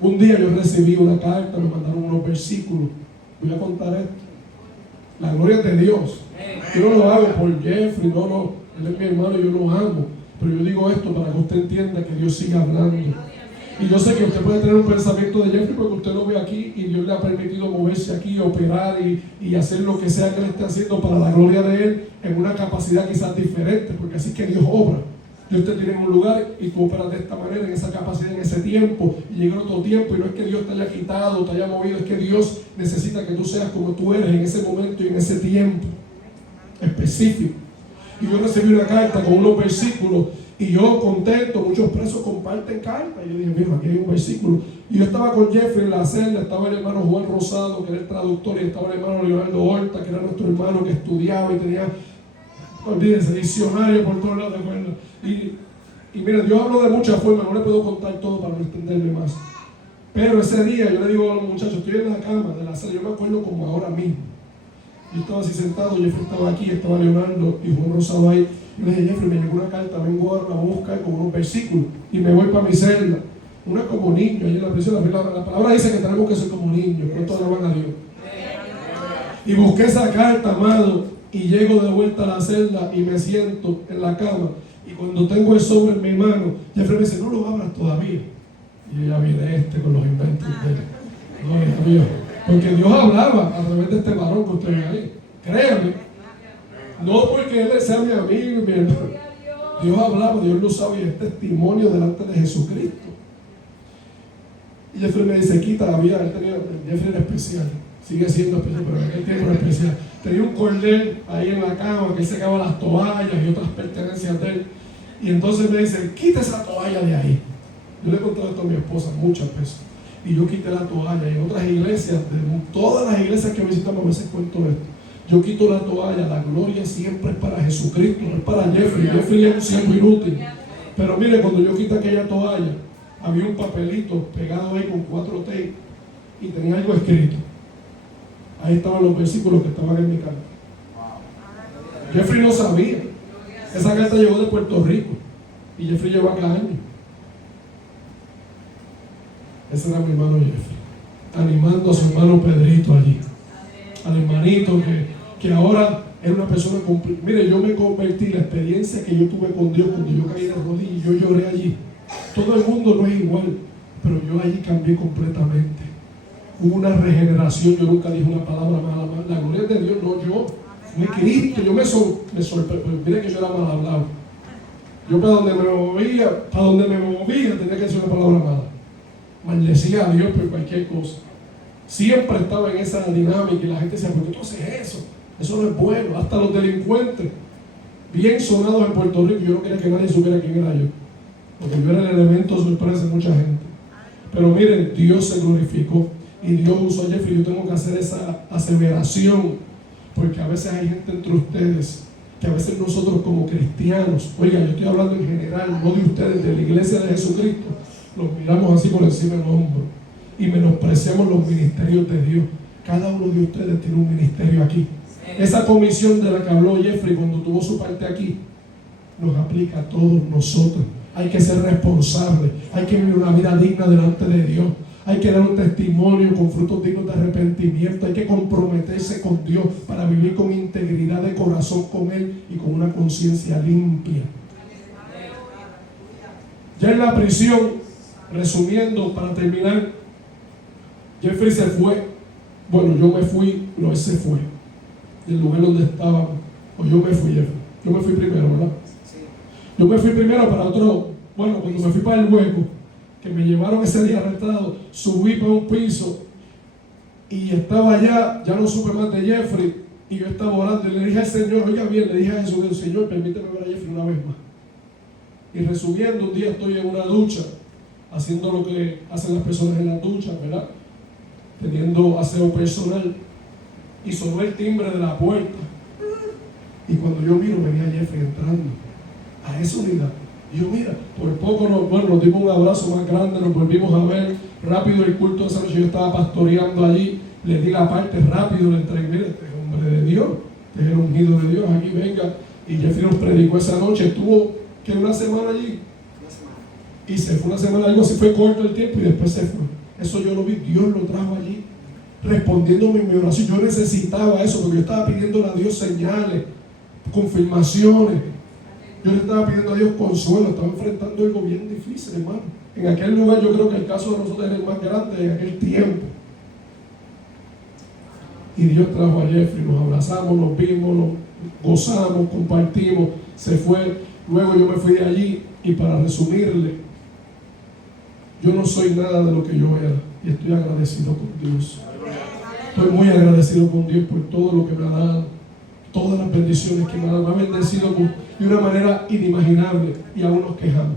Un día yo recibí una carta, me mandaron unos versículos. Voy a contar esto. La gloria es de Dios. Yo no lo hago por Jeffrey, no, él es mi hermano, yo lo amo. Pero yo digo esto para que usted entienda que Dios siga hablando. Y yo sé que usted puede tener un pensamiento de Jeffrey porque usted lo ve aquí y Dios le ha permitido moverse aquí, operar y hacer lo que sea que él esté haciendo para la gloria de él en una capacidad quizás diferente, porque así es que Dios obra. Dios te tiene en un lugar y tú operas de esta manera, en esa capacidad, en ese tiempo, y llega otro tiempo, y no es que Dios te haya quitado, te haya movido, es que Dios necesita que tú seas como tú eres en ese momento y en ese tiempo específico. Y yo recibí una carta con unos versículos y yo contento, muchos presos comparten cartas. Y yo dije, mira, aquí hay un versículo. Y yo estaba con Jeffrey en la celda, estaba el hermano Juan Rosado, que era el traductor, y estaba el hermano Leonardo Horta, que era nuestro hermano que estudiaba y tenía, olvídense, diccionario por todos lados, ¿de acuerdo? Y mira, Dios habló de muchas formas, no le puedo contar todo para no extenderme más. Pero ese día yo le digo a los muchachos, estoy en la cama de la celda, yo me acuerdo como ahora mismo. Yo estaba así sentado, Jeffrey estaba aquí, estaba Leonardo y Juan Rosado ahí. Yo le dije, Jeffrey, me llegó una carta, vengo ahora a buscar con unos versículos y me voy para mi celda. Uno es como niño, ahí en la prisión, la palabra dice que tenemos que ser como niños, pero todos alaban a Dios. Y busqué esa carta, amado, y llego de vuelta a la celda y me siento en la cama. Y cuando tengo el sobre en mi mano, Jeffrey me dice, no lo abras todavía. Y ya viene con los inventos de él. Gloria a Dios. Porque Dios hablaba a través de este varón que usted ve ahí. Créanme. No porque él sea mi amigo y mi hermano. Dios hablaba, Dios lo sabe, y es testimonio delante de Jesucristo. Y Jeffrey me dice, quita la vida. Jeffrey era especial. Sigue siendo especial, pero en aquel tiempo era especial. Tenía un cordel ahí en la cama que él secaba las toallas y otras pertenencias de él. Y entonces me dice, quita esa toalla de ahí. Yo le he contado esto a mi esposa muchas veces. Y yo quité la toalla. Y en otras iglesias, de todas las iglesias que visitamos, a veces cuento esto. Yo quito la toalla. La gloria siempre es para Jesucristo, no es para Jeffrey. Jeffrey es un siervo inútil. Pero mire, cuando yo quité aquella toalla, había un papelito pegado ahí con 4 tapes y tenía algo escrito. Ahí estaban los versículos que estaban en mi carta. Jeffrey no sabía. Esa carta llegó de Puerto Rico y Jeffrey lleva acá años. Ese era mi hermano Jeffrey, animando a su hermano Pedrito allí, al hermanito que ahora es una persona completa. Mire, yo me convertí, la experiencia que yo tuve con Dios cuando yo caí de rodillas y yo lloré allí. Todo el mundo no es igual, pero yo allí cambié completamente. Hubo una regeneración, yo nunca dije una palabra mala. La gloria de Dios, no yo. Mi Cristo, yo me sorprendí. Mire que yo era mal hablado. Yo para donde me movía tenía que decir una palabra mala. Maldecía a Dios por cualquier cosa. Siempre estaba en esa dinámica y la gente decía, ¿por qué tú haces eso? Eso no es bueno. Hasta los delincuentes, bien sonados en Puerto Rico, yo no quería que nadie supiera quién era yo. Porque yo era el elemento sorpresa de mucha gente. Pero miren, Dios se glorificó y Dios usó a Jeffrey. Yo tengo que hacer esa aseveración, porque a veces hay gente entre ustedes que a veces nosotros como cristianos, oiga, yo estoy hablando en general, no de ustedes, de la iglesia de Jesucristo, los miramos así por encima del hombro y menospreciamos los ministerios de Dios. Cada uno de ustedes tiene un ministerio aquí. Esa comisión de la que habló Jeffrey cuando tuvo su parte aquí, nos aplica a todos nosotros. Hay que ser responsables, hay que vivir una vida digna delante de Dios, hay que dar un testimonio con frutos dignos de arrepentimiento, hay que comprometerse con Dios para vivir con integridad de corazón con Él y con una conciencia limpia. Ya en la prisión, resumiendo para terminar, Jeffrey se fue. Bueno, yo me fui, no, él se fue del lugar donde estábamos. O yo me fui, Jeffrey. Yo me fui primero, ¿verdad? Yo me fui primero para otro, bueno, cuando me fui para el hueco, que me llevaron ese día arrestado, subí para un piso y estaba allá, ya no supe más de Jeffrey, y yo estaba orando y le dije al Señor, oiga bien, le dije a Jesús, Señor, permíteme ver a Jeffrey una vez más. Y resumiendo, un día estoy en una ducha, haciendo lo que hacen las personas en la ducha, ¿verdad? Teniendo aseo personal, y sonó el timbre de la puerta. Y cuando yo miro, venía Jeffrey entrando a esa unidad. Y yo, mira, por poco nos dimos un abrazo más grande, nos volvimos a ver. Rápido el culto de esa noche, yo estaba pastoreando allí, le di la parte rápido, le entregué, mira, este es hombre de Dios, este es el ungido de Dios, aquí venga. Y Jeffrey nos predicó esa noche, estuvo que una semana allí. Y se fue una semana, algo así, fue corto el tiempo y después se fue. Eso yo lo vi, Dios lo trajo allí, respondiéndome en mi oración. Yo necesitaba eso, porque yo estaba pidiendo a Dios señales, confirmaciones. Yo le estaba pidiendo a Dios consuelo, estaba enfrentando algo bien difícil, hermano. En aquel lugar yo creo que el caso de nosotros era el más grande en aquel tiempo. Y Dios trajo a Jeffrey, nos abrazamos, nos vimos, nos gozamos, compartimos, se fue. Luego yo me fui de allí y para resumirle, yo no soy nada de lo que yo era y estoy agradecido con Dios. Estoy muy agradecido con Dios por todo lo que me ha dado, todas las bendiciones que me ha dado. Me ha bendecido de una manera inimaginable y aún nos quejamos.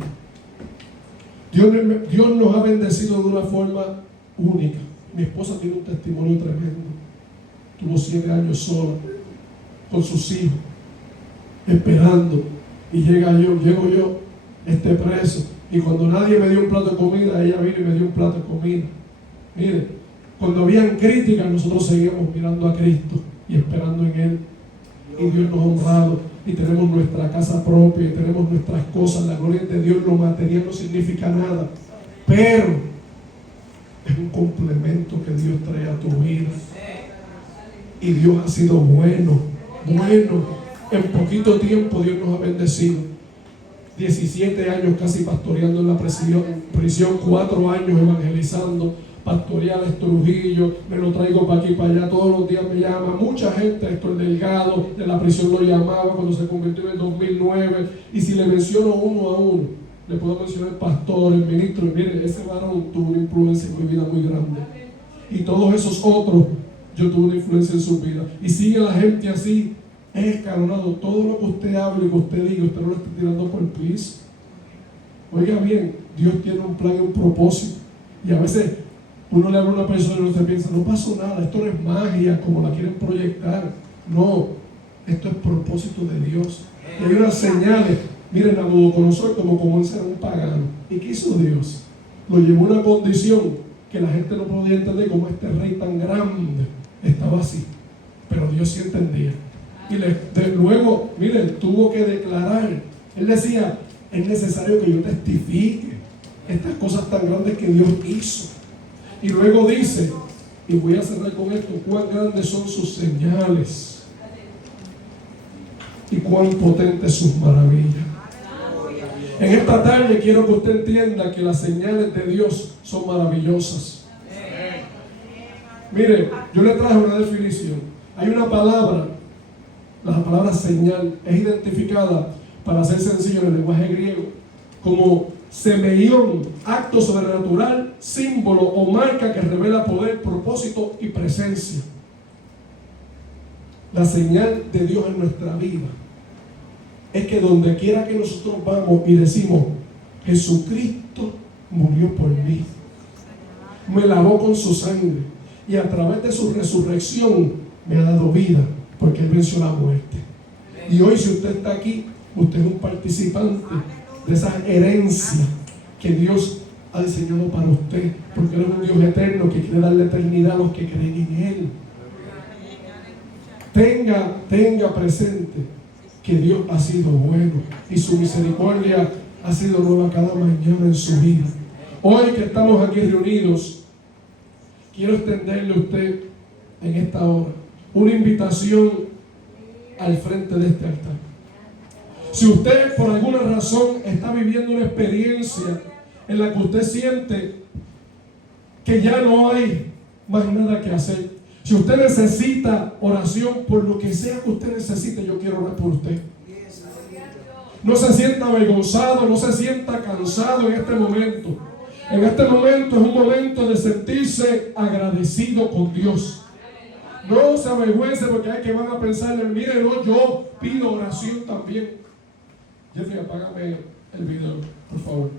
Dios nos ha bendecido de una forma única. Mi esposa tiene un testimonio tremendo. Tuvo 7 años sola, con sus hijos, esperando. Y llego yo, preso. Y cuando nadie me dio un plato de comida, ella vino y me dio un plato de comida. Mire, cuando habían críticas, nosotros seguíamos mirando a Cristo y esperando en Él. Y Dios nos ha honrado. Y tenemos nuestra casa propia y tenemos nuestras cosas. La gloria de Dios, lo material no significa nada. Pero es un complemento que Dios trae a tu vida. Y Dios ha sido bueno, bueno. En poquito tiempo Dios nos ha bendecido. 17 años casi pastoreando en la prisión, 4 años evangelizando, pastoreales Trujillo, me lo traigo para aquí, para allá, todos los días me llama, mucha gente, Héctor Delgado de la prisión lo llamaba cuando se convirtió en el 2009, y si le menciono uno a uno, le puedo mencionar pastores, ministros, miren, ese varón tuvo una influencia en mi vida muy grande, y todos esos otros, yo tuve una influencia en su vida, y sigue la gente así, escalonado. Todo lo que usted hable y que usted diga, usted no lo está tirando por el piso. Oiga bien, Dios tiene un plan y un propósito, y a veces uno le habla a una persona y uno se piensa, no pasó nada, esto no es magia como la quieren proyectar. No, esto es propósito de Dios. Y hay unas señales. Miren, Nabucodonosor como comenzó a ser un pagano. ¿Y qué hizo Dios? Lo llevó a una condición que la gente no podía entender, como este rey tan grande estaba así. Pero Dios sí entendía. Y luego, miren, tuvo que declarar. Él decía, es necesario que yo testifique estas cosas tan grandes que Dios hizo. Y luego dice, y voy a cerrar con esto, cuán grandes son sus señales y cuán potentes sus maravillas. En esta tarde quiero que usted entienda que las señales de Dios son maravillosas. Mire, yo le traje una definición. Hay una palabra, la palabra señal es identificada, para ser sencillo en el lenguaje griego, como semeión, acto sobrenatural, símbolo o marca que revela poder, propósito y presencia. La señal de Dios en nuestra vida es que donde quiera que nosotros vamos y decimos, Jesucristo murió por mí, me lavó con su sangre y a través de su resurrección me ha dado vida, porque Él venció la muerte. Y hoy, si usted está aquí, usted es un participante de esa herencia que Dios ha diseñado para usted, porque Él es un Dios eterno que quiere darle eternidad a los que creen en Él. Tenga presente que Dios ha sido bueno y su misericordia ha sido nueva cada mañana en su vida. Hoy que estamos aquí reunidos, quiero extenderle a usted en esta hora una invitación al frente de este altar. Si usted por alguna razón está viviendo una experiencia en la que usted siente que ya no hay más nada que hacer, si usted necesita oración por lo que sea que usted necesite, yo quiero orar por usted. No se sienta avergonzado, no se sienta cansado en este momento. En este momento es un momento de sentirse agradecido con Dios. No se avergüence porque hay que van a pensar, mire, no, yo pido oración también. Jeffrey, apágame el video, por favor.